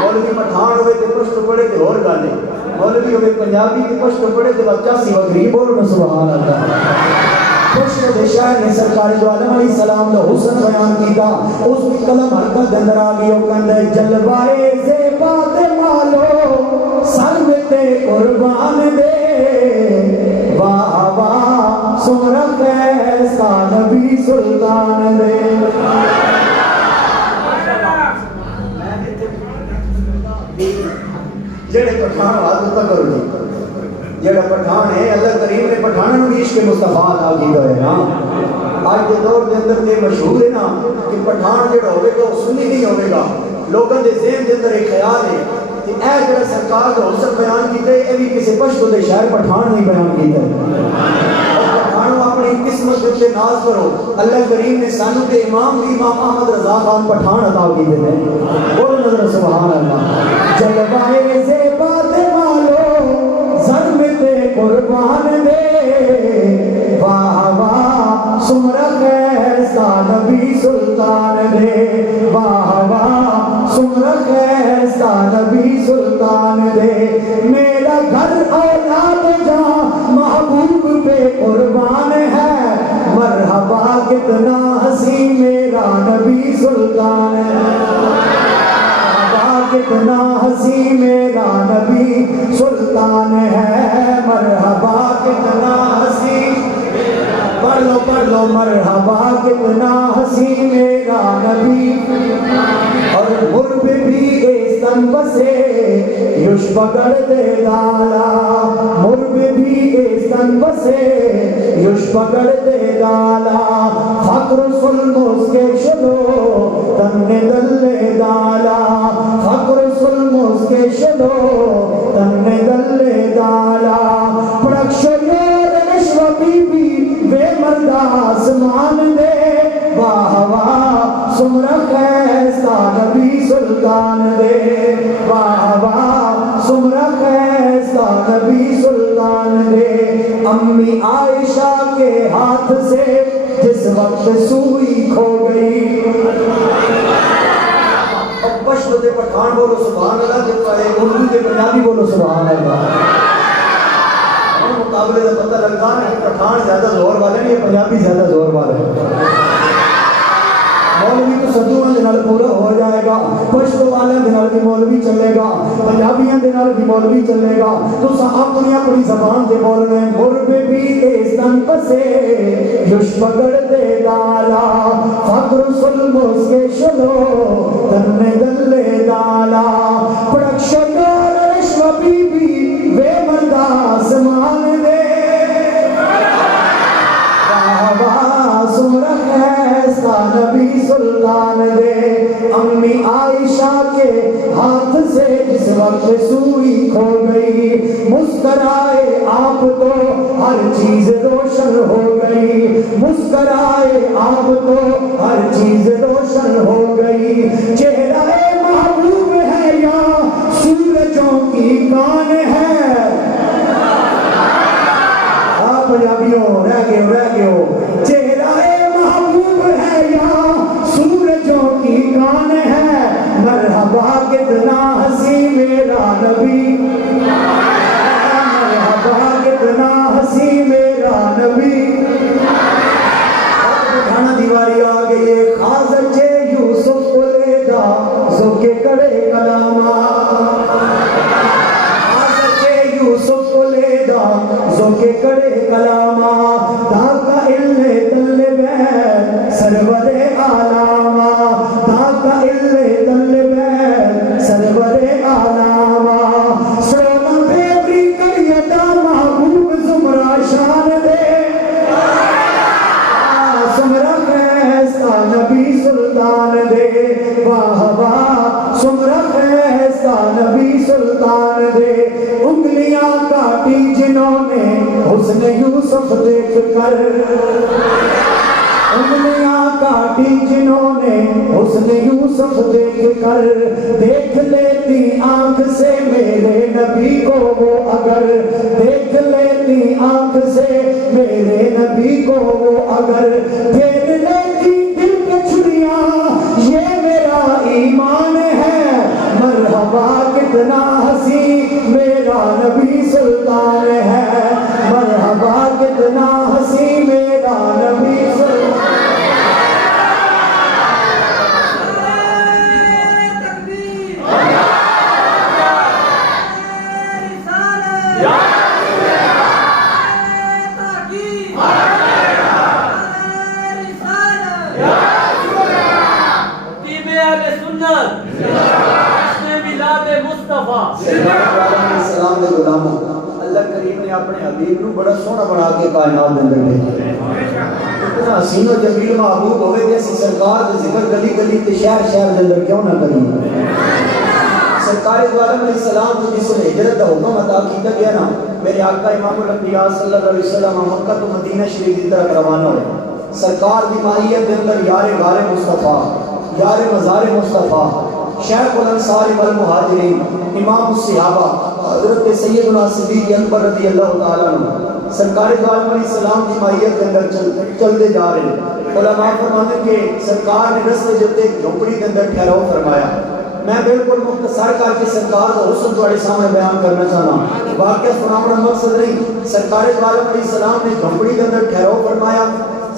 مولوی پٹھان ہوئے تے پشتو پڑھے تے اور گانے مولوی ہوئے پنجابی تے پشتو پڑھے تے بچاسی وگری بولو سبحان اللہ پشتو دے شاعر نے سرکار دو عالم علیہ السلام دا حسن بیان کیتا اس کی قلم حرکت اندر آگئی او کندے جلوائے زیبا دے مالو سلو تے قربان دے واہ واہ سمرہ فیصہ نبی سلطان دے جڑے پٹھان آدھو تک کرو جی جڑا پٹھان ہے اللہ کریم نے پٹھانوں بھی عشق مصطفیٰ عطا کیتا ہے نا آج کے دور کے اندر یہ مشہور ہے نا کہ پٹھان جڑا ہوئے گا وہ سنی نہیں ہوئے گا لوگوں کے ذہن کے اندر ایک خیال ہے کہ اے جڑا سرکار کا حسن بیان کیتا ہے یہ بھی کسی پشتو دے شاعر پٹھان نہیں بیان کیتا ہے اور پٹھانوں اپنی قسمت کے ناز کرو اللہ کریم نے سانو کے امام بھی امام احمد رضا خان پٹھان عطا کیتے ہیں بولو نظر سبحان اللہ جلوائے زیبا دے مالو ظلم تے قربان دے واہ واہ سمرہ فیصہ نبی سلطان دے واہ واہ سمرہ فیصہ نبی سلطان دے میرا گھر اولاد جہاں محبوب پہ قربان ہے مرحبا کتنا ہنسی میرا نبی سلطان ہے کتنا ہنسی میرا نبی سلطان ہے مرحبا کتنا ہنسی پڑھ لو مرحبا کتنا ہنسی میرا نبی اور مرب بھی ایستن بسے یوش پکڑ دے دالا مرب بھی ایستن بسے یوش پکڑ دے دالا فقر سلموس کے شلو تن دلے دالا فقر سلموس کے شلو تن دلے دالا پرکشو یور نشو بی بی بے مردہ آسمان دے واہ واہ سمرہ فیصہ نبی سلطان دے واہ واہ سمرہ فیصہ نبی سلطان دے امی عائشہ کے ہاتھ سے جس وقت سوئی کھو گئی اب پشتو دے پٹھان بولو سبحان اللہ جب پڑھے اردو دے پنجابی بولو سبحان اللہ مقابلے کا پتہ لگتا ہے کہ پٹھان زیادہ زور والے نہیں پنجابی زیادہ زور والے مولوی تو سدھوان دے نال پورا ہو جائے گا پشتو والے دے نال بھی مولوی چلے گا پنجابیاں دے نال بھی مولوی چلے گا تو اپنی اپنی زبان دے بول رہے ہیں مرب بھی ایستن پسے یوش پکڑ دے دالا فقر سلموس کے شلو تن دلے دالا پرکشو یور رشو بی بی بے مردہ آسمان دے واہ واہ سمرہ فیصہ نبی سلطان دے امی عائشہ کے ہاتھ سے جس وقت سوئی کھو گئی مسکرائے آپ تو ہر چیز روشن ہو گئی مسکرائے آپ تو ہر چیز روشن ہو گئی چہرہ محبوب ہے یا سورجوں کی کان ہے پنجابیوں رہ گئے ہو چہرہ محبوب ہے یا سورجوں کی کان ہے مرحبا کتنا ہنسی میرا نبی مرحبا کتنا ہنسی میرا نبی کھانا دیواری آ گئی ہے خاص یوسف کو لے دا زو کے کڑے کلاما یوسف کو لے دا زو کے کڑے کلاما دھاکا اللہ دل بیر سرور آلاما دھاکا اللہ دل بیر سرور آلاما سونا بیبری کریتا محبوب زمرہ شان دے سمرہ فیصہ نبی سلطان دے واہ واہ سمرہ فیصہ نبی سلطان کاٹی جنہوں نے حسن یوسف دیکھ کر، انگلیاں کاٹی جنہوں نے حسن یوسف دیکھ کر، دیکھ لیتی آنکھ سے میرے نبی کو وہ اگر، دیکھ لیتی آنکھ سے میرے نبی کو وہ اگر، پھیر لیتی دل کے چھڑیاں یہ میرا ایمان ہے، مرحبا کتنا حسین میرا نبی سلطان ہے، مرحبا کتنا حسین میرا نبی سلطان ہے۔ السلام دے غلاموں، اللہ کریم نے اپنے حبیب نو بڑا سونا بنا کے کائنات دے اندر بھیجا، اتنا حسین و جمیل محبوب ہوئے کہ اسی سرکار دے ذکر گلی گلی تے شہر شہر دے اندر کیوں نہ کریں۔ سرکار دو عالم علیہ السلام کو جس نے ہجرت دا حکم عطا کیتا گیا نا، میرے آقا امام الانبیاء صلی اللہ علیہ وسلم مکہ تو مدینہ شریف کی طرف روانہ ہوئے۔ سرکار دی ماہیت دے اندر یار غار مصطفیٰ، یار مزار مصطفیٰ، شیخ الانصار والمہاجرین، امام الصحابہ حضرت سیدنا صدیق اکبر رضی اللہ تعالیٰ عنہ سرکار دو عالم علیہ السلام کی ماہیت کے اندر چلتے جا رہے ہیں۔ علماء فرماتے کہ سرکار نے رستے جب ایک جھوپڑی کے اندر ٹھہراؤ فرمایا۔ میں بالکل مختصر کر کے سرکار کا حسن تمہارے سامنے بیان کرنا چاہنا، واقعہ سنانا مقصد نہیں۔ سرکار دو عالم علیہ السلام نے جھوپڑی کے اندر ٹھہراؤ فرمایا۔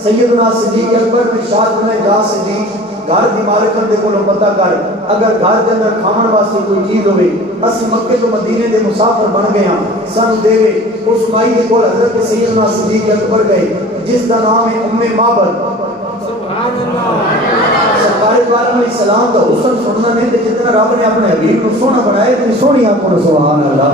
سیدنا صدیق اکبر نے شاد میں جا صدیق گھر دی مالکن دے کولوں پتہ کر، اگر گھر دے اندر کھاون واسطے کوئی چیز ہوئے، اسی مکے تو مدینے دے مسافر بن گئے ہاں، سن دے اس مائی دے کول حضرت سیدنا صدیق اکبر گئے جس دا نام ہے ام معبد۔ سبحان اللہ۔ سرکار دو عالم علیہ السلام دا حسن سننا نہیں تے جتنا رب نے اپنے حبیب کو سونا بنایا تے سونی آنکھوں سبحان اللہ۔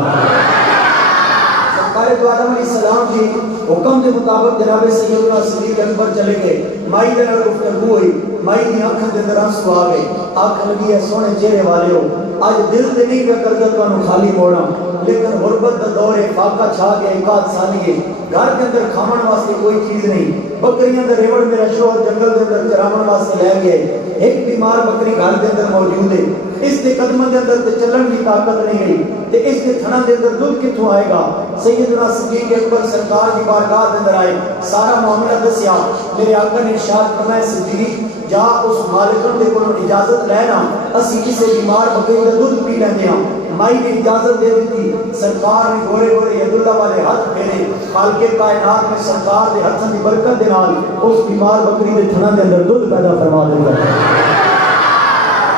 سرکار دو عالم علیہ السلام کی حکم کے مطابق جناب سیدنا صدیق اکبر چلے گئے، مائی دے نال گفتگو ہوئی، مائی دی آنکھاں دے اندر آنسو آ گئے، آنکھ لگی ہے سونے چہرے والے ہو، آج دل تے نہیں پہ کردا تانوں خالی موڑا، لیکن غربت دا دور ہے، فاقہ چھا گیا، 1 سال گئے، گھر کے اندر کھاون واسطے کوئی چیز نہیں، بکریاں دے ریوڑ میرا شوہر جنگل دے اندر چراون واسطے لے گئے، ایک بیمار بکری گھر دے اندر موجود ہے، اس دے قدموں دے اندر تے چلن کی طاقت نہیں گئی تے اس دے تھنا دے اندر دودھ کتھوں آئے گا؟ سیدنا صدیق اکبر سرکار کی بارگاہ دے اندر آئے، سارا معاملہ دسیا، میرے آقا نے ارشاد فرمایا صدیق جا اس مالکن دے کولوں اجازت لینا، اسی کسے بیمار بکری دا دودھ پی لیندے ہاں۔ مائی نے اجازت دے دیتی، سرکار نے گورے گورے ید اللہ والے ہاتھ پھیرے، خالق کائنات میں سرکار دے ہاتھوں دی برکت دے نال اس بیمار بکری دے تھنا دے اندر دودھ پیدا فرما دیتا ہے۔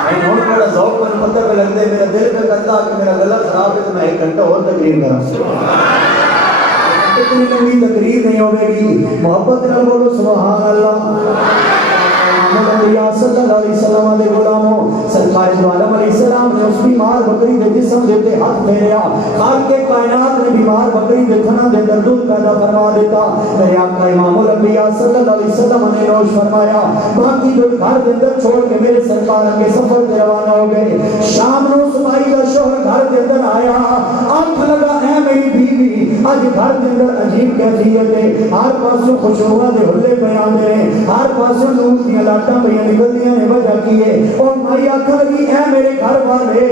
میں ہوں بڑا ذوق پر پتہ پہ لگتا ہے، میرا دل پہ کرتا کہ میرا گلا خراب ہے تو میں 1 گھنٹہ اور تقریر کروں، اتنی لمبی تقریر نہیں ہوے گی، محبت نال بولو سبحان اللہ۔ محمد صلی اللہ علیہ وسلم دے غلاموں، سرکار دو عالم علیہ السلام نے اس بیمار بکری دے جسم دے تے ہاتھ پھیریا، خالق کائنات نے بیمار بکری دے تھنا دے اندر دودھ پیدا فرما دیتا۔ میرے آقا امام الانبیاء صلی اللہ علیہ وسلم نے روش فرمایا، باقی دودھ گھر دے اندر چھوڑ کے میرے سرکار کے سفر تے روانہ ہو گئے۔ شام نو سمائی دا شوہر گھر دے اندر آیا، آنکھ لگا اے میری بیوی، اج گھر دے اندر عجیب کیفیت ہے، ہر پاسوں خوشبوئاں دے ہلے بیان دے، ہر پاسوں نور دی لاٹاں پہ نکلدیاں نے، وجہ کی ہے؟ اور مائی آنکھ لگی اے میرے گھر والے،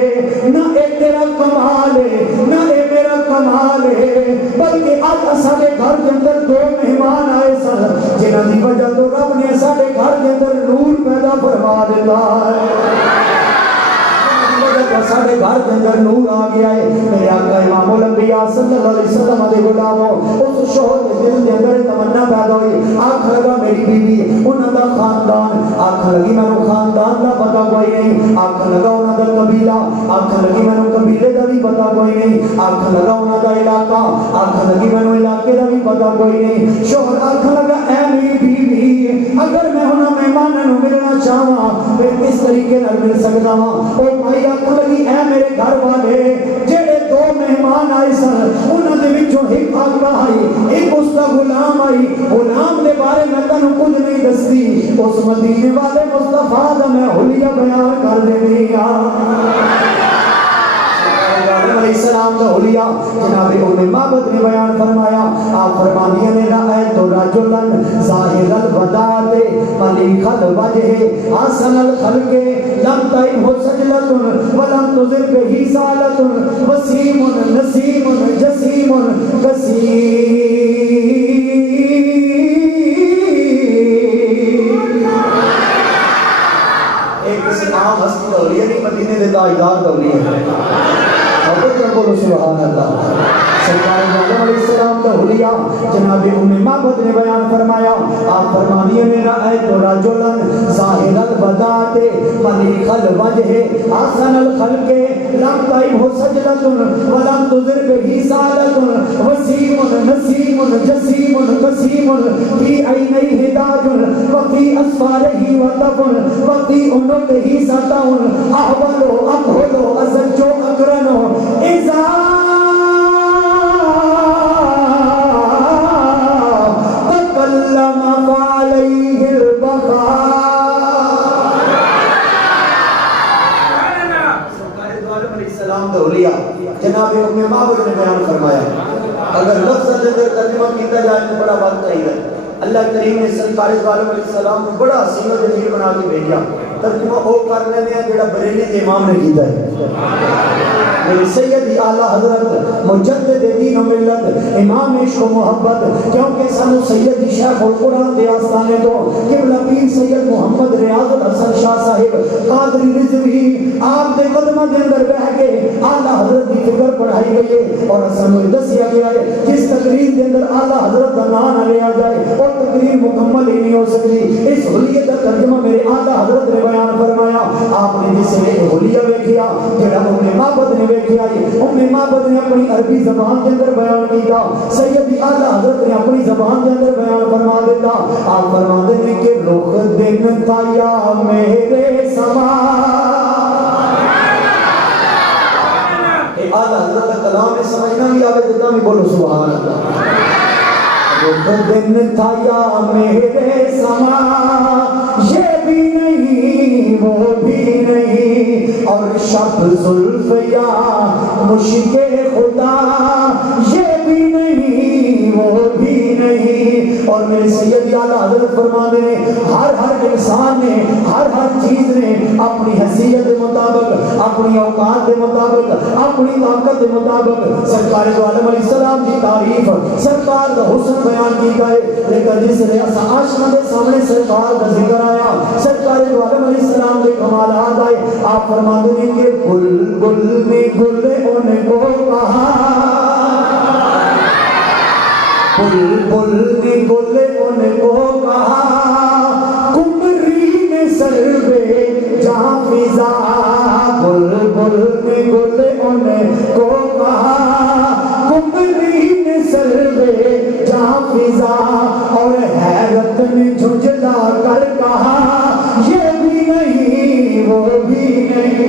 نہ اے تیرا کمال ہے نہ اے میرا کمال ہے، بلکہ آج اساڈے گھر کے اندر 2 مہمان آئے سن جنہاں دی وجہ تو رب نے اساڈے گھر کے اندر نور پیدا فرما دیتا ہے، ساڑھے گھر کے اندر نور آ گیا ہے۔ میرے آقا امام الانبیاء صلی اللہ علیہ وسلم دے غلاموں، اس شوہر کے دل کے اندر تمنا پیدا ہوئی، آنکھ لگا میری بیوی انہاں دا خاندان، آنکھ لگی مینوں خاندان دا پتہ کوئی نہیں، آنکھ لگا انہاں دا قبیلہ، آنکھ لگی مینوں قبیلے دا بھی پتہ کوئی نہیں، آنکھ لگا انہاں دا علاقہ، آنکھ لگی مینوں علاقے دا بھی پتہ کوئی نہیں۔ شوہر آنکھ لگا اے میری بیوی، اگر میں انہاں مہماناں نوں ملنا چاہواں پھر کس طریقے نال مل سکدا ہاں؟ او بھائی آنکھ لگی اے میرے گھر والے، جڑے 2 مہمان آئے سن انہاں دے وچوں ایک آقا آئی، ایک اس دا غلام آئی، غلام دے بارے میں تانوں کچھ نہیں دستی، اس مدینے والے مصطفیٰ دا میں حلیہ بیان کر دینی ہاں۔ علیہ السلام کا حلیہ جناب ام معبد نے بیان فرمایا. آپ فرماتی ہیں رأیت رجلا ظاہر الوداع ملیح الوجہ حسن الخلق لم تعبہ سجلۃ ولم تضر بہ سالۃ وسیم نسیم جسیم عام ہستی دولیہ نہیں مدینے دے تاجدار دولیہ ہے. حضرت بولو سبحان اللہ. سرکار عالم علیہ السلام کا حلیہ جناب ام معبد نے بیان فرمایا. آپ فرمانی ہے رأیت رجلا ظاہر الوداع ملیح الوجہ حسن الخلق لم تعبہ سجلۃ ولم تضر بہ سالۃ وسیم نسیم جسیم قسیم فی عینیہ تاج وفی اسفارہ وطف وفی عنقہ سطع احول اکحل ازج اقرن اذا تکلم فعلیہ البقاء. جناب ام معبد نے بیان فرمایا اگر لفظ اندر ترجمہ کیتا جائے تو بڑا بات چاہیے. اللہ کریم نے سرکار عالم علیہ السلام کو بڑا حسین و جمیل بنا کے بھیجا. ترجمہ وہ کر لینے ہیں جڑا بریلی کے امام نے کیتا ہے. میرے سیدی اعلیٰ حضرت مجدد دین و ملت امام عشق و محبت کیونکہ سانو سیدی شیخ القرآن دے آستانے تو قبلہ پیر سید محمد ریاض الحسن شاہ صاحب قادری رضوی آپ دے قدمہ دے اندر بہ کے اعلیٰ حضرت کی فکر پڑھائی گئی ہے اور سانو دسیا گیا ہے جس تقریر دے اندر اعلیٰ حضرت کا نام نہ لیا جائے اور تقریر مکمل ہی نہیں ہو سکتی. اس حلیت کا ترجمہ میرے اعلیٰ حضرت نے بیان فرمایا. آپ نے جس نے حلیہ ویکھیا جڑا ام معبد نے ویکھیا ام معبد نے اپنی عربی زبان کے اندر بیان کیتا. سیدی اعلیٰ حضرت نے اپنی زبان کے اندر بیان فرما دیتا. آپ فرماتے ہیں کہ رخ دن تھا یا میرے سما. اعلیٰ حضرت کا کلام میں سمجھنا بھی آوے جتنا بھی بولو سبحان اللہ. رخ دن تھا یا میرے سما یہ بھی نہیں وہ بھی نہیں اور شب زلف یا مشک خدا یہ بھی نہیں وہ بھی نہیں. اور میرے سید اعلیٰ حضرت فرماتے ہیں ہر انسان نے ہر چیز نے اپنی حیثیت کے مطابق اپنی اوقات کے مطابق اپنی طاقت کے مطابق سرکار عالم علیہ السلام کی تعریف سرکار کا حسن بیان کیتا ہے. لیکن جس نے عاشقاں دے سامنے سرکار کا ذکر آیا سرکار عالم علیہ السلام کے کمالات آئے. آپ فرماتے ہیں کہ بلبل نے گل ان کو کہا بلبل نے گل ان کو کہا کمری نے سروے جہاں فضا. بلبل نے گل ان کو کہا کمری نے سروے جہاں فضا اور حیرت نے جھنجھلا کر کہا یہ بھی نہیں وہ بھی نہیں.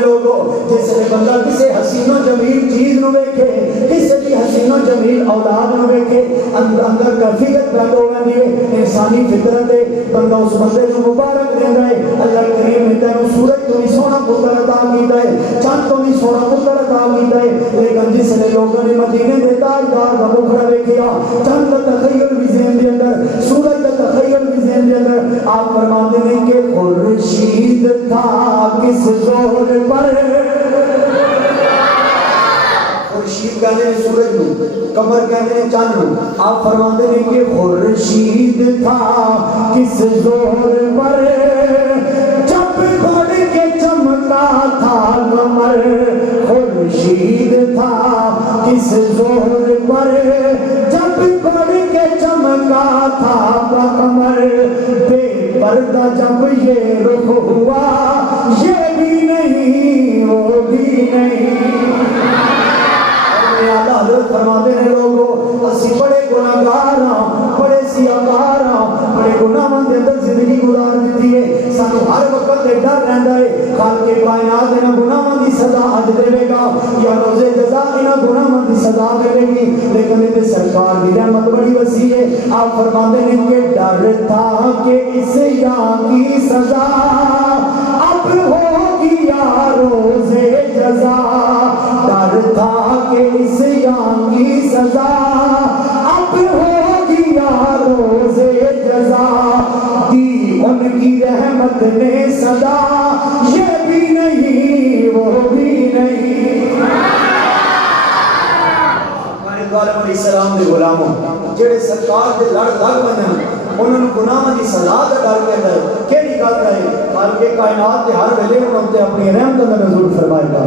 لوگوں جس نے بندہ کسی حسین و جمیل چیز نو ویکھے کسی بھی حسین و جمیل اولاد نو ویکھے اندر کیفیت پیدا ہو جاتی ہے. انسانی فطرت ہے بندہ اس بندے کو مبارک دیندا ہے. اللہ کریم نے تینوں سورج تو بھی سونا پتر عطا کیتا ہے چاند تو بھی سونا پتر عطا کیتا ہے. لیکن جس نے لوگوں نے مدینے دے تاجدار دا مکھڑا ویکھیا چاند دا تخیل بھی ذہن دے اندر سورج دا تخیل بھی ذہن دے اندر. آپ فرماتے ہیں کہ خورشید تھا کس زور پر خورشید کہتے ہیں سورج نو قمر کہتے ہیں چاند نو. آپ فرماتے ہیں کہ خورشید تھا کس زور پر جب بڑھ کے چمکا تھا قمر. خورشید تھا کس زور پر جب بڑھ کے چمکا تھا قمر. بے پردہ جب یہ رخ ہوا یہ بھی نہیں وہ بھی نہیں. حضرت فرماتے ہیں لوگوں اسی بڑے گناہگار ہاں بڑے سیاہکار ہاں بڑے گناہاں دے اندر زندگی گزار دیتی ہے. سانو ہر وقت ڈر رہندا ہے خالق کائنات انہاں گناہاں دی سزا اج دے گا یا روزے جزا انہاں گناہاں دی سزا دے گی. لیکن یہ سرکار دی رحمت بڑی وسیع ہے. آپ فرماتے ہیں کہ ڈر تھا کہ اس یہاں کی سزا اب ہوگی یا روزے جزا ڈر تھا کہ اس یام کی سزا اب ہو گیا روزے جزا دی ان کی رحمت نے صدا یہ بھی نہیں وہ بھی نہیں علیہ السلام دے غلاموں جڑے سرکار دے لڑ لگ ونجن انہاں نوں گناہاں دی سزا دا ڈر پیندا ہے کیڑی گل ہے خالق کائنات دے ہر ویلے انہاں تے اپنی رحمت دا نزول فرمائے گا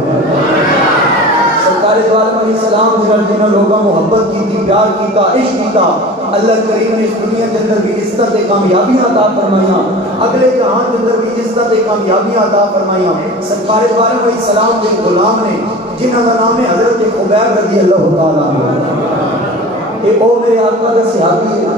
سرکار دو عالم علیہ السلام دے نال جنہاں لوگاں محبت کیتی پیار کیتا عشق کیتا اللہ کریم نے اس دنیا کے اندر بھی عزت تے کامیابیاں عطا فرمائیاں اگلے جہان کے اندر بھی عزت تے کامیابیاں عطا فرمائیاں سرکار دو عالم علیہ السلام دے غلام نے جنہاں دا نام ہے حضرت خبیب رضی اللہ تعالی عنہ اے او میرے آقا دا صحابی ہے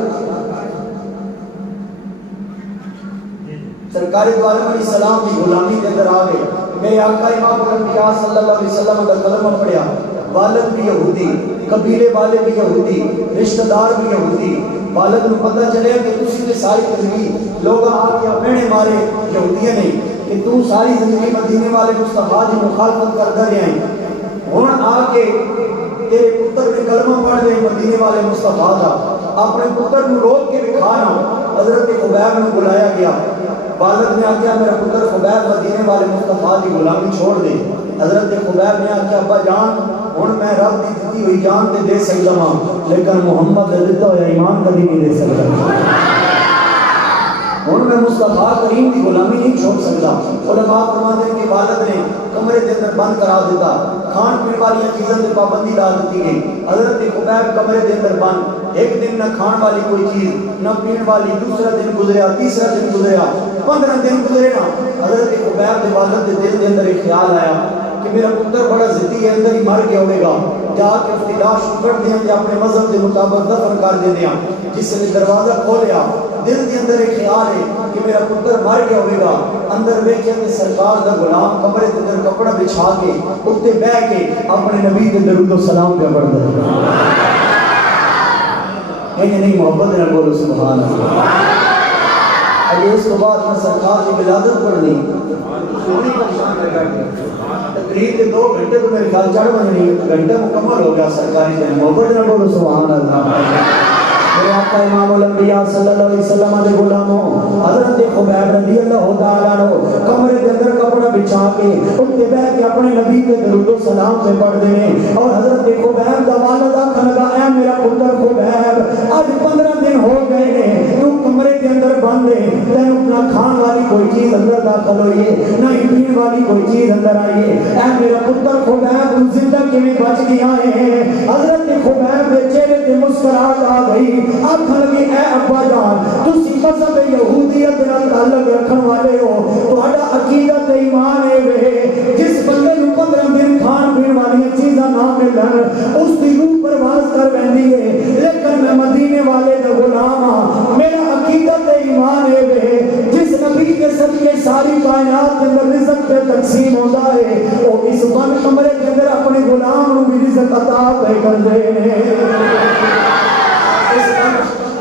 سرکار دو عالم علیہ السلام کی غلامی کے اندر آ گئے میرے آقا امام الانبیاء صلی اللہ علیہ وسلم کا کلمہ پڑھیا والد بھی یہودی قبیلے والے بھی یہودی رشتہ دار بھی یہودی والد کو پتہ چلے کہ تسی تے ساری زندگی لوگ آ کے اپنے مارے یہودیاں نے کہ تو ساری زندگی مدینے والے مصطفیٰ کی مخالفت کرتا رہے ہیں ہن آ کے تیرے پتر نے کلمہ پڑھ لے مدینے والے مصطفیٰ کا اپنے پتر کو روک کے دکھانا حضرت خبیب نے بلایا گیا والد نے آکھیا میرا پتر خبیب مدینے والے مصطفیٰ کی غلامی چھوڑ دے حضرت خبیب نے آکھیا ابا جان ہن میں رب دی دتی ہوئی جان تے دے سکدا ہاں لیکن محمد دا دتا ہویا ایمان کبھی نہیں دے سکدا ہن میں مصطفیٰ کریم کی غلامی نہیں چھوڑ سکتا علماء فرماتے ہیں کہ والد نے کمرے کے اندر بند کرا دیتا کھان پین والی چیزوں پہ پابندی لا دیتی گئی حضرت خبیب کمرے کے اندر بند ایک دن نہ کھان والی کوئی چیز نہ پین والی دوسرا دن گزریا تیسرا دن گزریا 15 دن گزرے نا حضرت خبیب کے والد کے دل کے اندر ایک خیال آیا کہ میرا پتر بڑا ضدی ہے اندر ہی مر گیا ہوئے گا جا کے اس کی لاش اکڑ دیا تے اپنے مذہب کے مطابق دفن کر دے دیا جس نے دروازہ کھولیا دل کے اندر ایک خیال ہے کہ میرا پتر مر گیا ہوئے گا اندر ویکھیا کہ سرکار دا غلام کمرے کے اندر کپڑا بچھا کے اوتے بیٹھ کے اپنے نبی کے درود و سلام پہ پڑھدا ہے یہ نہیں محبت نہ بولو سبحان اللہ اگر اس کے بعد میں سرکار کی ولادت پڑھنی سونی پریشان کر گئے تقریر کے 2 گھنٹے تو میرے خیال چڑھ بننی گھنٹہ مکمل ہو گیا سرکاری سے محبت نہ بولو سبحان اللہ میرے آقا امام الانبیاء صلی اللہ علیہ وسلم دے غلاموں حضرت خبیب رضی اللہ تعالیٰ عنہ کمرے کے اندر کپڑا بچھا کے اٹھ کے بیٹھ کے اپنے نبی کے درود و سلام پہ پڑھ دینے اور حضرت خبیب دا والد آکھن لگا اے میرا پتر خبیب آج 15 دن ہو گئے نے تو کمرے کے اندر بند ہے تینوں نہ کھان والی کوئی چیز اندر داخل ہوئی ہے نہ پین والی کوئی چیز اندر آئی ہے اے میرا پتر خبیب تو زندہ کیویں بچ گیا ہے حضرت خبیب دے چہرے تے مسکراہٹ آ گئی آکھن لگی اے ابا جان تسی مذہب یہودیت نال تعلق رکھن والے ہو تہاڈا عقیدت ایمان ہے وے جس بندے نوں 15 دن کھان پین والی چیزاں نہ ملن اس دی روح پرواز کر ویندی ہے لیکن میں مدینے والے دا غلام ہاں میرا عقیدت ایمان ہے وے جس نبی کے صدقے ساری کائنات کے اندر رزق پہ تقسیم ہوتا ہے وہ اس بند کمرے کے اندر اپنے غلام نوں بھی رزق عطا پہ کر دے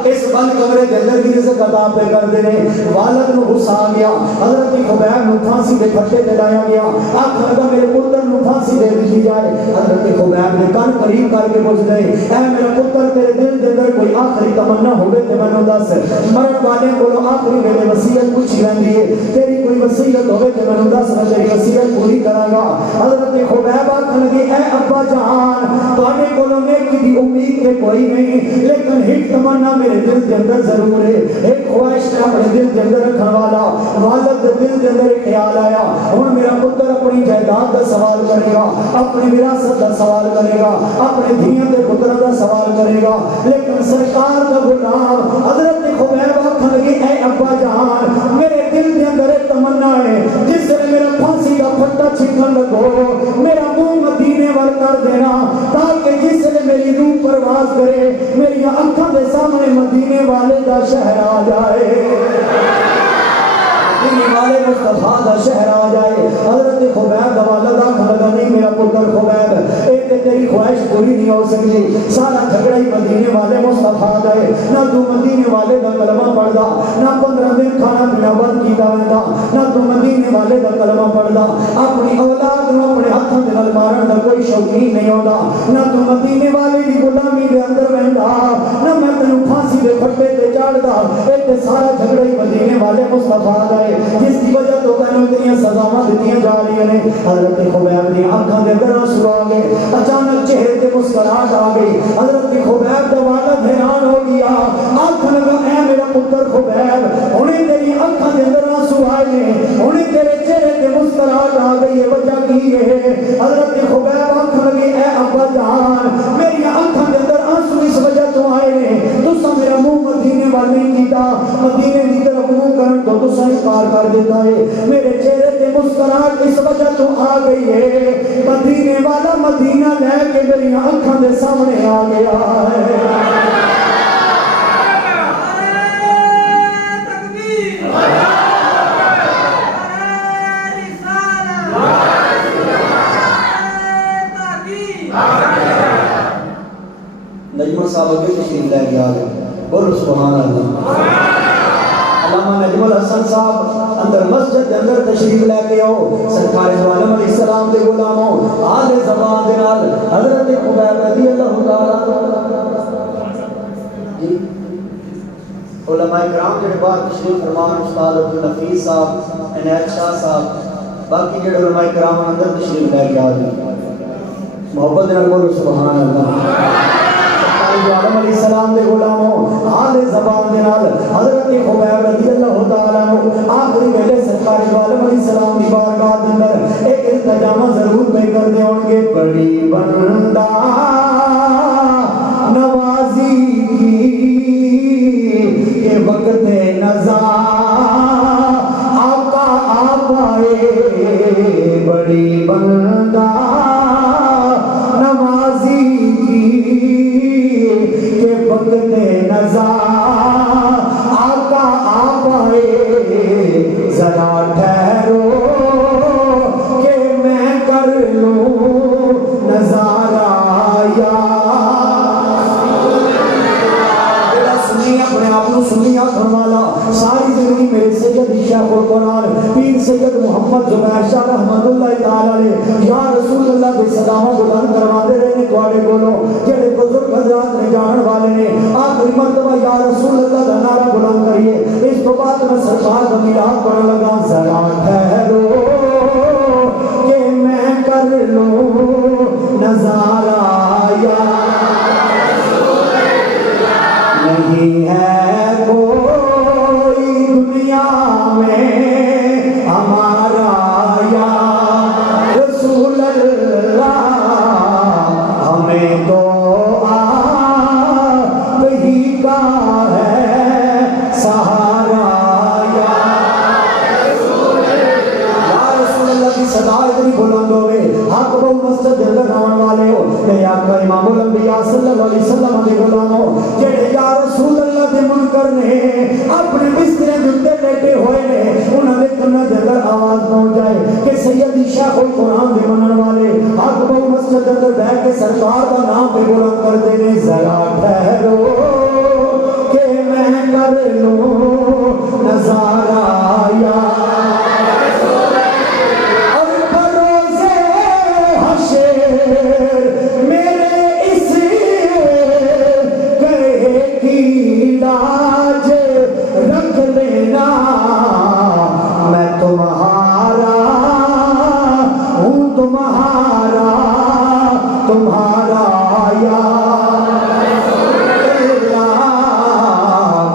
اس بند کمرے کے اندر بھی رزق عطا پہ کر دے والد نو غصہ آ گیا حضرت خبیب نو پھانسی دے پھٹے تے لایا گیا آکھ لگا میرے پتر نو پھانسی دے دی جائے حضرت خبیب نے کان قریب کر کے پوچھ دے اے میرا پتر تیرے دل دے اندر کوئی آخری تمنا ہوے تے مینوں دس مرن والے کولوں آخری میری وصیت پوچھی ویندی ہے تیری کوئی وصیت ہوے تے مینوں دس میں تیری وصیت پوری کراں گا حضرت خبیب آکھ لگے اے ابا جان تواڈے کولوں نیکی دی امید تے کوئی نہیں لیکن ایک تمنا میرے دل کے اندر ضرور ہے ایک خواہش ہے اپنے دل کے اندر رکھنے والا والد کے دل کے اندر ایک خیال آیا ہن میرا پتر اپنی جائیداد کا سوال کرے گا اپنی وراثت کا سوال کرے گا اپنے دھیاں کے پتر کا سوال کرے گا لیکن سرکار کا غلام حضرت خبیب آکھن لگے اے ابا جان میرے دل کے اندر ایک تمنا ہے جس سے میرا پھانسی کا پھٹا چھکن لگو میرا منہ مدینے وال کر دینا تاکہ جس سے میری روح پرواز کرے میری آنکھوں کے سامنے مدینے والے دا شہر آ جائے مدینے والے مصطفیٰ دا شہر آ جائے حضرت خبیب دا والد آکھن لگا نہیں میرا پتر خبیب ایک تیری خواہش پوری نہیں ہو سکتی. سارا جھگڑا ہی مدینے والے مصطفیٰ دا ہے. نہ تو مدینے والے دا کلمہ پڑھدا, نہ 15 دن کھانا پینا بند کیتا ویندا, نہ تو مدینے والے دا کلمہ پڑھدا. اپنی اولاد نو اپنے ہاتھوں دے نال مارن دا کوئی شوقین نہیں ہوندا. نہ تو مدینے والے دی غلامی دے اندر ویندا, نہ میں تینوں پھانسی دے پھٹے تے چاڑدا. اے تے سارا جھگڑا ہی مدینے والے مصطفیٰ دا ہے, جس کی وجہ تو تینوں تیریاں سزاواں دتیاں جا رہی ہیں. حضرت خبیب دی آنکھاں دے اندر آنسو آ گئے, اچانک چہرے تے مسکراہٹ آ گئی. حضرت خبیب دا والد حیران ہو گیا, آنکھ لگا اے میرا پتر خبیب, انہیں تیری آنکھاں دے اندر آنسو آئے نے, انہیں تیرے چہرے تے مسکراہٹ آ گئی ہے, وجہ کی ہے؟ حضرت خبیب آنکھ لگی اے ابا جان, میری آنکھاں دے اندر آنسو اس وجہ تو آئے نے, تسا میرا منہ مدینے وال نہیں کیتا, مدینے دی طرف منہ کرن تو تسا انکار کر دیتا ہے. میرے چہرے تے مسکراہٹ اس وجہ تو آ گئی ہے, مدینے والا مدینہ لے کے میری آنکھاں دے سامنے آ گیا ہے. نجم صاحب اگے تشریف لے کے آ گئے, بولو سبحان اللہ. علامہ نجم الحسن صاحب اندر مسجد کے اندر تشریف لے کے آؤ. سرکار دو عالم علیہ السلام دے غلاموں آل زبان دے نال حضرت خبیب رضی اللہ تعالی جی علماء کرام جڑے بعد تشریف فرمان, استاد عبدالنفیس صاحب, عنایت شاہ صاحب, باقی جڑے علماء کرام اندر تشریف لے کے آ گئے, محبت نال بولو سبحان اللہ. عالم علیہ السلام دے غلاموں آل زبان دے نال حضرت خبیب رضی اللہ تعالیٰ عنہ آخری ویلے سرکار دو عالم علیہ السلام دی بارگاہ دے اندر ایک التجامہ ضرور پہ کر دے ہوں گے. بڑی بندہ نوازی کی کہ وقت نزا آقا آ پائے, بڑی بندہ نوازی کہ وقت نزا آقا آ پائے, ذرا ٹھہرو کہ میں کر لوں نظارہ یا سنی اپنے آپ کو سنی فرمالا. ساری زندگی میرے سید شیخ القرآن پیر سید محمد زبیر شاہ رحمت اللہ تعالی علیہ یا رسول اللہ کے صداواں بلند کروا دے رہے نے تواڈے کولوں, جڑے بزرگ حضرات نے جانن والے نے آخری مرتبہ یا رسول اللہ کا نعرہ بلند کریے. اس تو بعد میں سرکار کا میلاد پڑھنے لگا. ذرا ٹھہرو کہ میں کر لوں نظارہ یا نہیں ہے کوئی دنیا میں ہمارا یا رسول اللہ, ہمیں تو آپ ہی کا ہے سہارا یا رسول اللہ کی صدا اتنی بلند ہوئے, حق بہو مسجد دے اندر آن والے ہو, اے آقا امام الانبیاء صلی اللہ علیہ وسلم دے غلاموں جڑے یا رسول اللہ دے منکر نے اپنے بسترے دے اوپر لیٹے ہوئے نے, انہاں دے کاناں دے اندر آواز پہنچ جائے کہ سید شیخ القرآن دے منن والے حق بہو مسجد دے اندر بیٹھ کے سرکار دا نام پہ بلند کرتے نے. ذرا ٹھہرو کہ میں کر لوں نظارہ یا لاج رکھ لینا, میں تمہارا ہوں, تمہارا تمہارا یا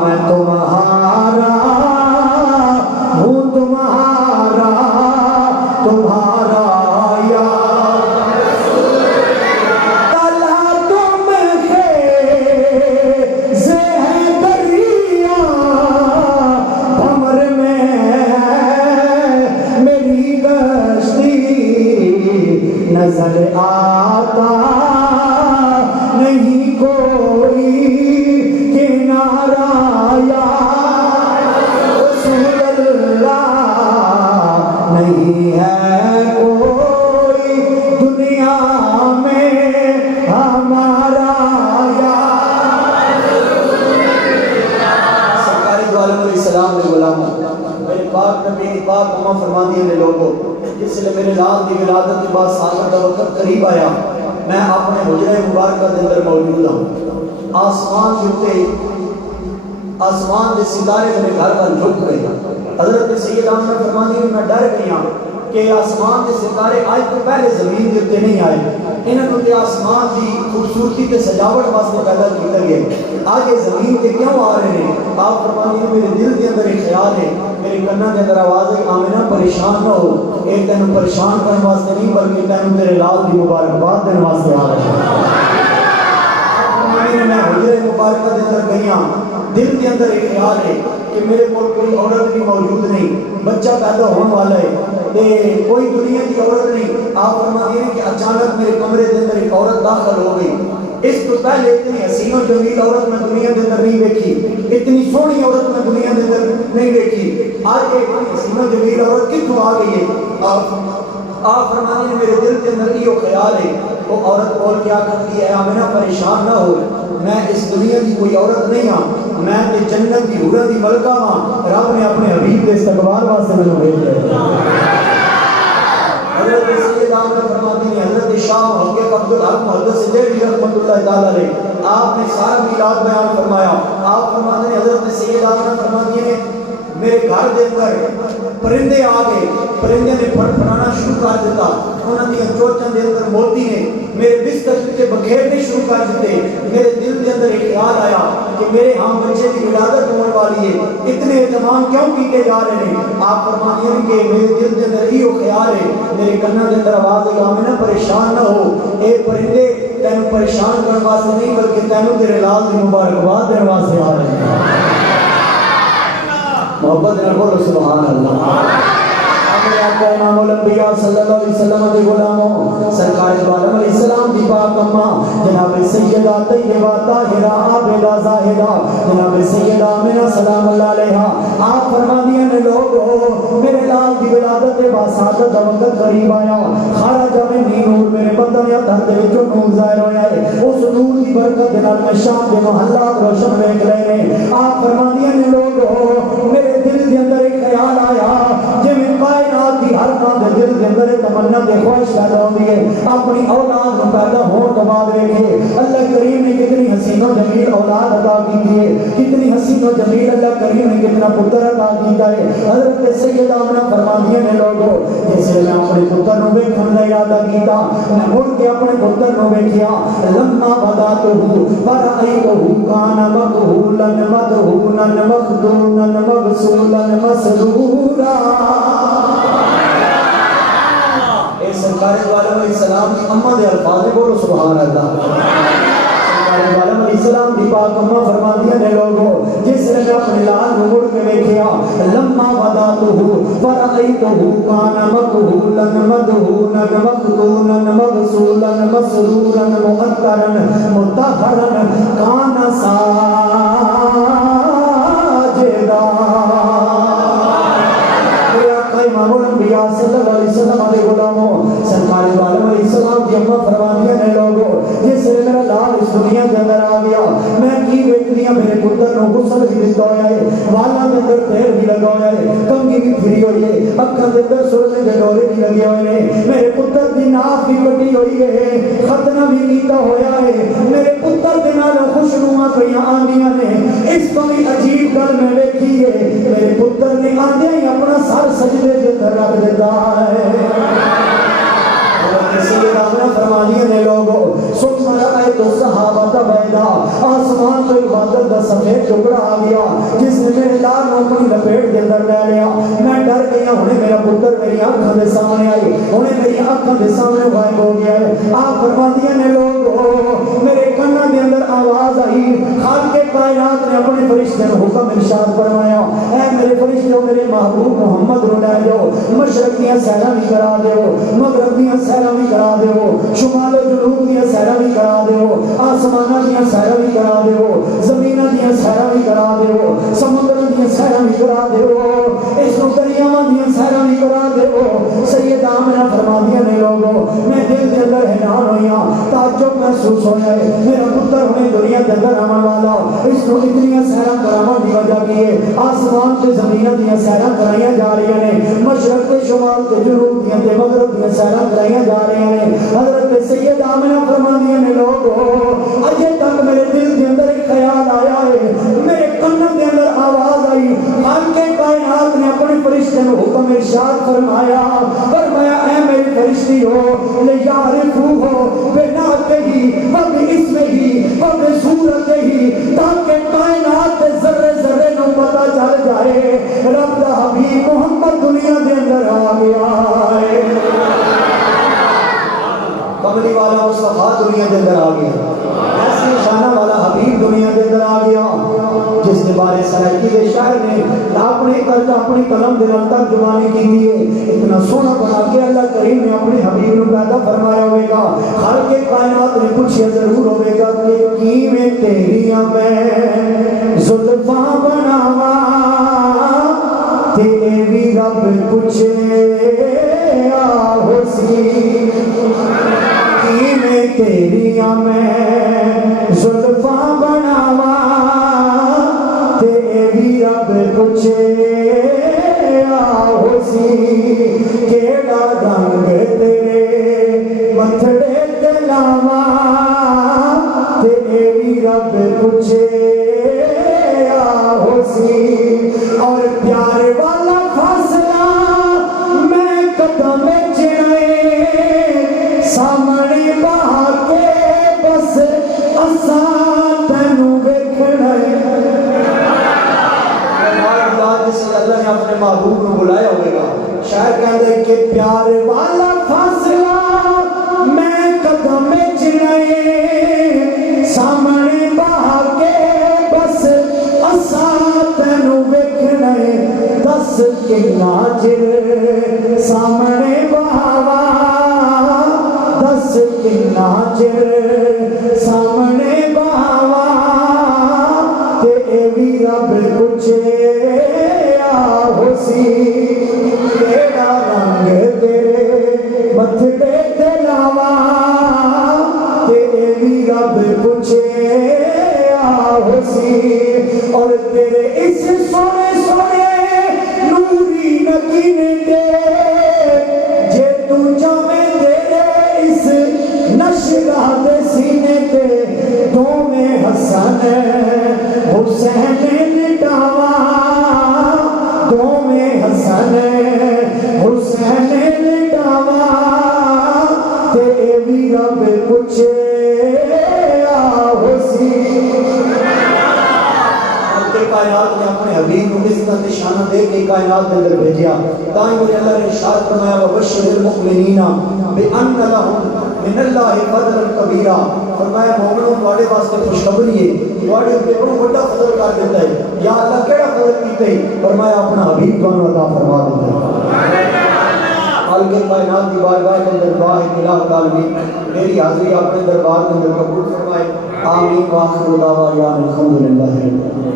میں تمہارا ہوں, تمہارا تمہارا یا نظر آتا لال کی ولادت کے بعد سال کا وقت قریب آیا، میں اپنے حجرے مبارکہ کے اندر موجود ہوں۔ آسمان کے اوپر آسمان کے ستارے میرے گھر پر جھک گئے۔ حضرت سیدہ آمنہ فرمانی میں ڈر گئی ہوں کہ آسمان کے ستارے آج تو پہلے زمین کے اوپر نہیں آئے، انہوں نے آسمان کی خوبصورتی کے سجاوٹ واسطے پیدا کیے گئے، آگے زمین کے کیوں آ رہے ہیں؟ آپ فرمانی میرے دل کے اندر ایک خیال ہے، میرے کنا کے اندر آواز ہے، آمنہ پریشان نہ ہو، ایک تینوں پریشان کرنے واسطے نہیں بلکہ تینوں تیرے لال کی مبارکباد دینے واسطے آ رہے ہیں۔ میں حجرے مبارکہ کے اندر گئی ہوں، دل کے اندر ایک خیال ہے کہ میرے کو کوئی عورت بھی موجود نہیں، بچہ پیدا ہونے والا ہے، کوئی دنیا کی عورت نہیں۔ آپ فرماتے ہیں کہ اچانک میرے کمرے کے اندر ایک عورت داخل ہو گئی، اس تو پہلے اتنی حسین و جمیل عورت میں دنیا کے اندر نہیں دیکھی، اتنی سونی عورت میں دنیا کے اندر نہیں دیکھی، آج ایک حسین و جمیل عورت کتوں آ گئی ہے؟ آپ فرماتے ہیں میرے دل کے اندر یہ خیال ہے، وہ عورت بول کیا کرتی ہے، آمنہ پریشان نہ ہو، میں اس دنیا کی کوئی عورت نہیں ہوں، میں تے جنت کی حوروں دی ملکہ ہوں، رب نے اپنے حبیب کے استقبال واسطے مجھے بھیج دیا۔ حضرت سیدہ آمنہ فرماتی ہیں حضرت شاہ محقق عبدالحق محدث دہلوی رحمۃ اللہ تعالی علیہ، آپ نے سارا میلاد بیان فرمایا۔ آپ فرماتے ہیں حضرت سیدہ آمنہ فرماتی ہیں میرے گھر دے اندر پرندے آ گئے، پرندے نے پھڑپھڑانا شروع کر دیتا، انہوں نے چوچن دے اندر موتی نے میرے بستر کے بکھیرنے شروع کر دیتے۔ میرے دل کے اندر ایک خیال آیا کہ میرے ہم بچے کی ولادت ہونے والی ہے، اتنے اہتمام کیوں کیے جا رہے ہیں؟ آپ فرماتے ہیں کہ میرے دل کے اندر یہ خیال ہے، میرے کنا کے اندر آواز ہے کہ آمنہ پریشان نہ ہو، اے پرندے تینوں پریشان کرنے واسطے نہیں بلکہ تینوں تیرے لال کی مبارکباد دینے واسطے آ رہے ہیں۔ محبت نہ بولو سبحان اللہ۔ میرے آقا امام الانبیاء صلی اللہ علیہ وسلم کے غلاموں، سرکار دو عالم علیہ السلام کی پاک اماں جناب سیدہ طیبہ طاہرہ عابدہ زاہدہ جناب سیدہ آمنہ سلام اللہ علیہا، آپ فرما دیا نے لوگو میرے لال کی ولادت کے بعد سعادت کا وقت قریب آیا، خرج منی نور، میرے بدن یا دھرتے وچوں نور ظاہر ہویا ہے، اس نور کی برکت دے نال میں شام کے محلات روشن ویکھ رہے ہیں۔ آپ فرما دیا نے لوگو میرے دل کے اندر ایک خیال آیا جے میں کائنات کی ہر کام دے دل کے اندر تمنا دے خواہش پیدا ہوندی ہے، اپنی اولاد کو پیدا ہونے کے بعد ویکھے اللہ کریم نے کتنی حسین و جمیل اولاد عطا کی ہے، کتنی حسین و جمیل اللہ کریم نے کتنا پتر عطا کیتا ہے۔ حضرت سیدہ آمنہ فرماندیاں نے لوگو جیسے میں اپنے پتر نو ویکھن دا ارادہ کیتا، میں مڑ کے اپنے پتر نو ویکھیا، لما بداتہ فرأیتہ کان مقہولا مدہونا مخدونا مغسولا مسرورا۔ اے سرکار دو عالم علیہ السلام کی اماں دے الفاظ بولو سبحان اللہ۔ سرکار دو عالم علیہ السلام کی پاک اماں فرماندیاں نے لوگو جس نے میں اپنے لال کو مڑ کے ویکھیا، لما بداتہ فرأیتہ کان مقہولا مدہونا مخدونا مغسولا مسرورا مؤطرا مطہرا کان ساجدا۔ امام الانبیاء صلی اللہ علیہ وسلم علیہ غلاموں، سرکار دو عالم علیہ السلام کی اماں فرماندیاں نے لوگو جس نے میرا لال اس دنیا کے اندر آ گیا، میں کی ویکھدیاں میرے پتر نو غسل بھی دتا ہویا ہے، والاں دے اندر تیل بھی لگا ہویا ہے، کنگھی بھی پھری ہوئی ہے، اکھاں دے اندر سرمے دے ڈورے بھی لگے ہوئے ہیں، میرے پتر دی ناف بھی کٹی ہوئی ہے، ختنہ بھی کیتا ہویا ہے، میرے پتر دے نال خوشنما پیاں آندیاں نے۔ اس تو بھی عجیب گل میں ویکھی ہے، میرے پتر نے آندیاں ہی اپنا سر سجدے کے اندر رکھ دیتا ہے۔ سیدہ آمنہ فرماندیاں نے لوگو ثم رأیت الصحابۃ بیضا، آسمان تو عبادت دا سفید ٹکڑا آ گیا جس نے میرے لال کو اپنی لپیٹ کے اندر لے لیا، میں ڈر گیا، ہنے میرا پتر میری آنکھوں دے سامنے آئی، ہنے میری آنکھوں دے سامنے غائب ہو گیا ہے۔ آپ فرماندیاں نے لوگو میرے کانوں کے اندر آواز آئی، خالق کائنات نے اپنے فرشتے کو حکم ارشاد فرمایا، اے میرے فرشتوں میرے محبوب محمد رو لے جاؤ، مشرق دیاں سیراں بھی کرا دیو، مغرب دیاں سیراں بھی کرا دیو، شمال و جنوب دیاں سیراں بھی کرا دیو، آسماناں دیاں سیراں بھی کرا دیو، زمیناں دیاں سیراں بھی کرا دیو، سمندر دیاں سیراں بھی کرا دیو، اس نو دریاواں دیاں سیراں بھی کرا دیو۔ سیدہ آمنہ فرماندیاں نے لوگوں میں دل دے اندر حیران ہویا تعجب محسوس ہویا ہے میرا پتر ہمیں دنیا دے اندر آمن والا اس کو اتنی سیرا کراون دی وجہ کی ہے آسمان تے زمین دی سیرا کرائیاں جا رہی ہیں مشرق تے شمال تے جنوب دی تے مغرب دی سیرا کرائیاں جا رہی ہیں حضرت سید آمنہ فرماندیاں نے لوگوں اجے تک میرے دل دے اندر ایک خیال آیا ہے میرے کانوں دے اندر آواز آئی خالق کائنات نے اپنے فرشتے کو حکم ارشاد فرمایا اے میری فرشتی ہو لیعرفوہ بنعتہ و باسمہ و بصورتہ تاکہ کائنات ذرے ذرے نو پتہ چل جائے رب دا حبیب محمد دنیا دے اندر آ گیا ہے کملی والا مصطفیٰ دنیا دے اندر آ گیا ایسی شانہ والا حبیب دنیا دے اندر آ گیا جس کے بارے سرائکی کے شاعر نے اپنی قلم دے نال ترجمانی کی ہے اتنا سونا بنا کے اللہ کریم نے اپنے حبیب نو پیدا فرمایا ہوئے گا خالق کائنات نے پوچھا ضرور ہوئے گا کہ کیویں تیریاں میں زلفاں بناواں تے بھی رب پوچھے آہو سی کیویں تیریاں میں زلفاں بناواں تے بھی رب پوچھے آہو سی کیڑا رنگ تیرے متھڑے تے لاواں تے بھی رب پوچھے آہو سی اور پیار والا فاصلہ میں قدم چڑھے سامنے بہا کے بس اساں تینوں ویکھنا اللہ نے اپنے محبوب کو بلایا ہوئے گا شاعر کہتا ہے کہ پیار والا فاصلہ میں قدم چڑھے سامنے بہا کے بس اساں تینوں ویکھنا دس کنا چر سامنے بہاوا دس کنا چر سامنے بہاوا تے بھی رب پوچھے آہو سی کیڑا رنگ تیرے متھڑے تے لاواں تے بھی رب پوچھے آہو سی اور تیرے اس سونے سونے نوری نگینے تے جے تو جاویں تیرے اس نشگاہ دے سینے تے دوویں حسن حسین لٹاواں دوویں حسن حسین لٹاواں تے بھی رب پوچھے آہو سی کائنات نے اپنے حبیب کو اس طرح نشانہ دے کے کائنات کے اندر بھیجا تائیں مجھے اللہ نے ارشاد فرمایا وبشر المؤمنین بان لهم من اللہ فضلا کبیرا فرمایا مومنوں تواڈے واسطے خوشخبری ہے تواڈے تے بڑا بڑا فضل کر دیتا ہے یا اللہ کیڑا فضل کیتا ہے فرمایا اپنا حبیب کو عطا فرما دیتا ہے خالق کائنات کی بارگاہ کے اندر دعا ہے کہ الہ العالمین میری حاضری اپنے دربار کے اندر قبول فرمائے آمین واخر دعوانا الحمدللہ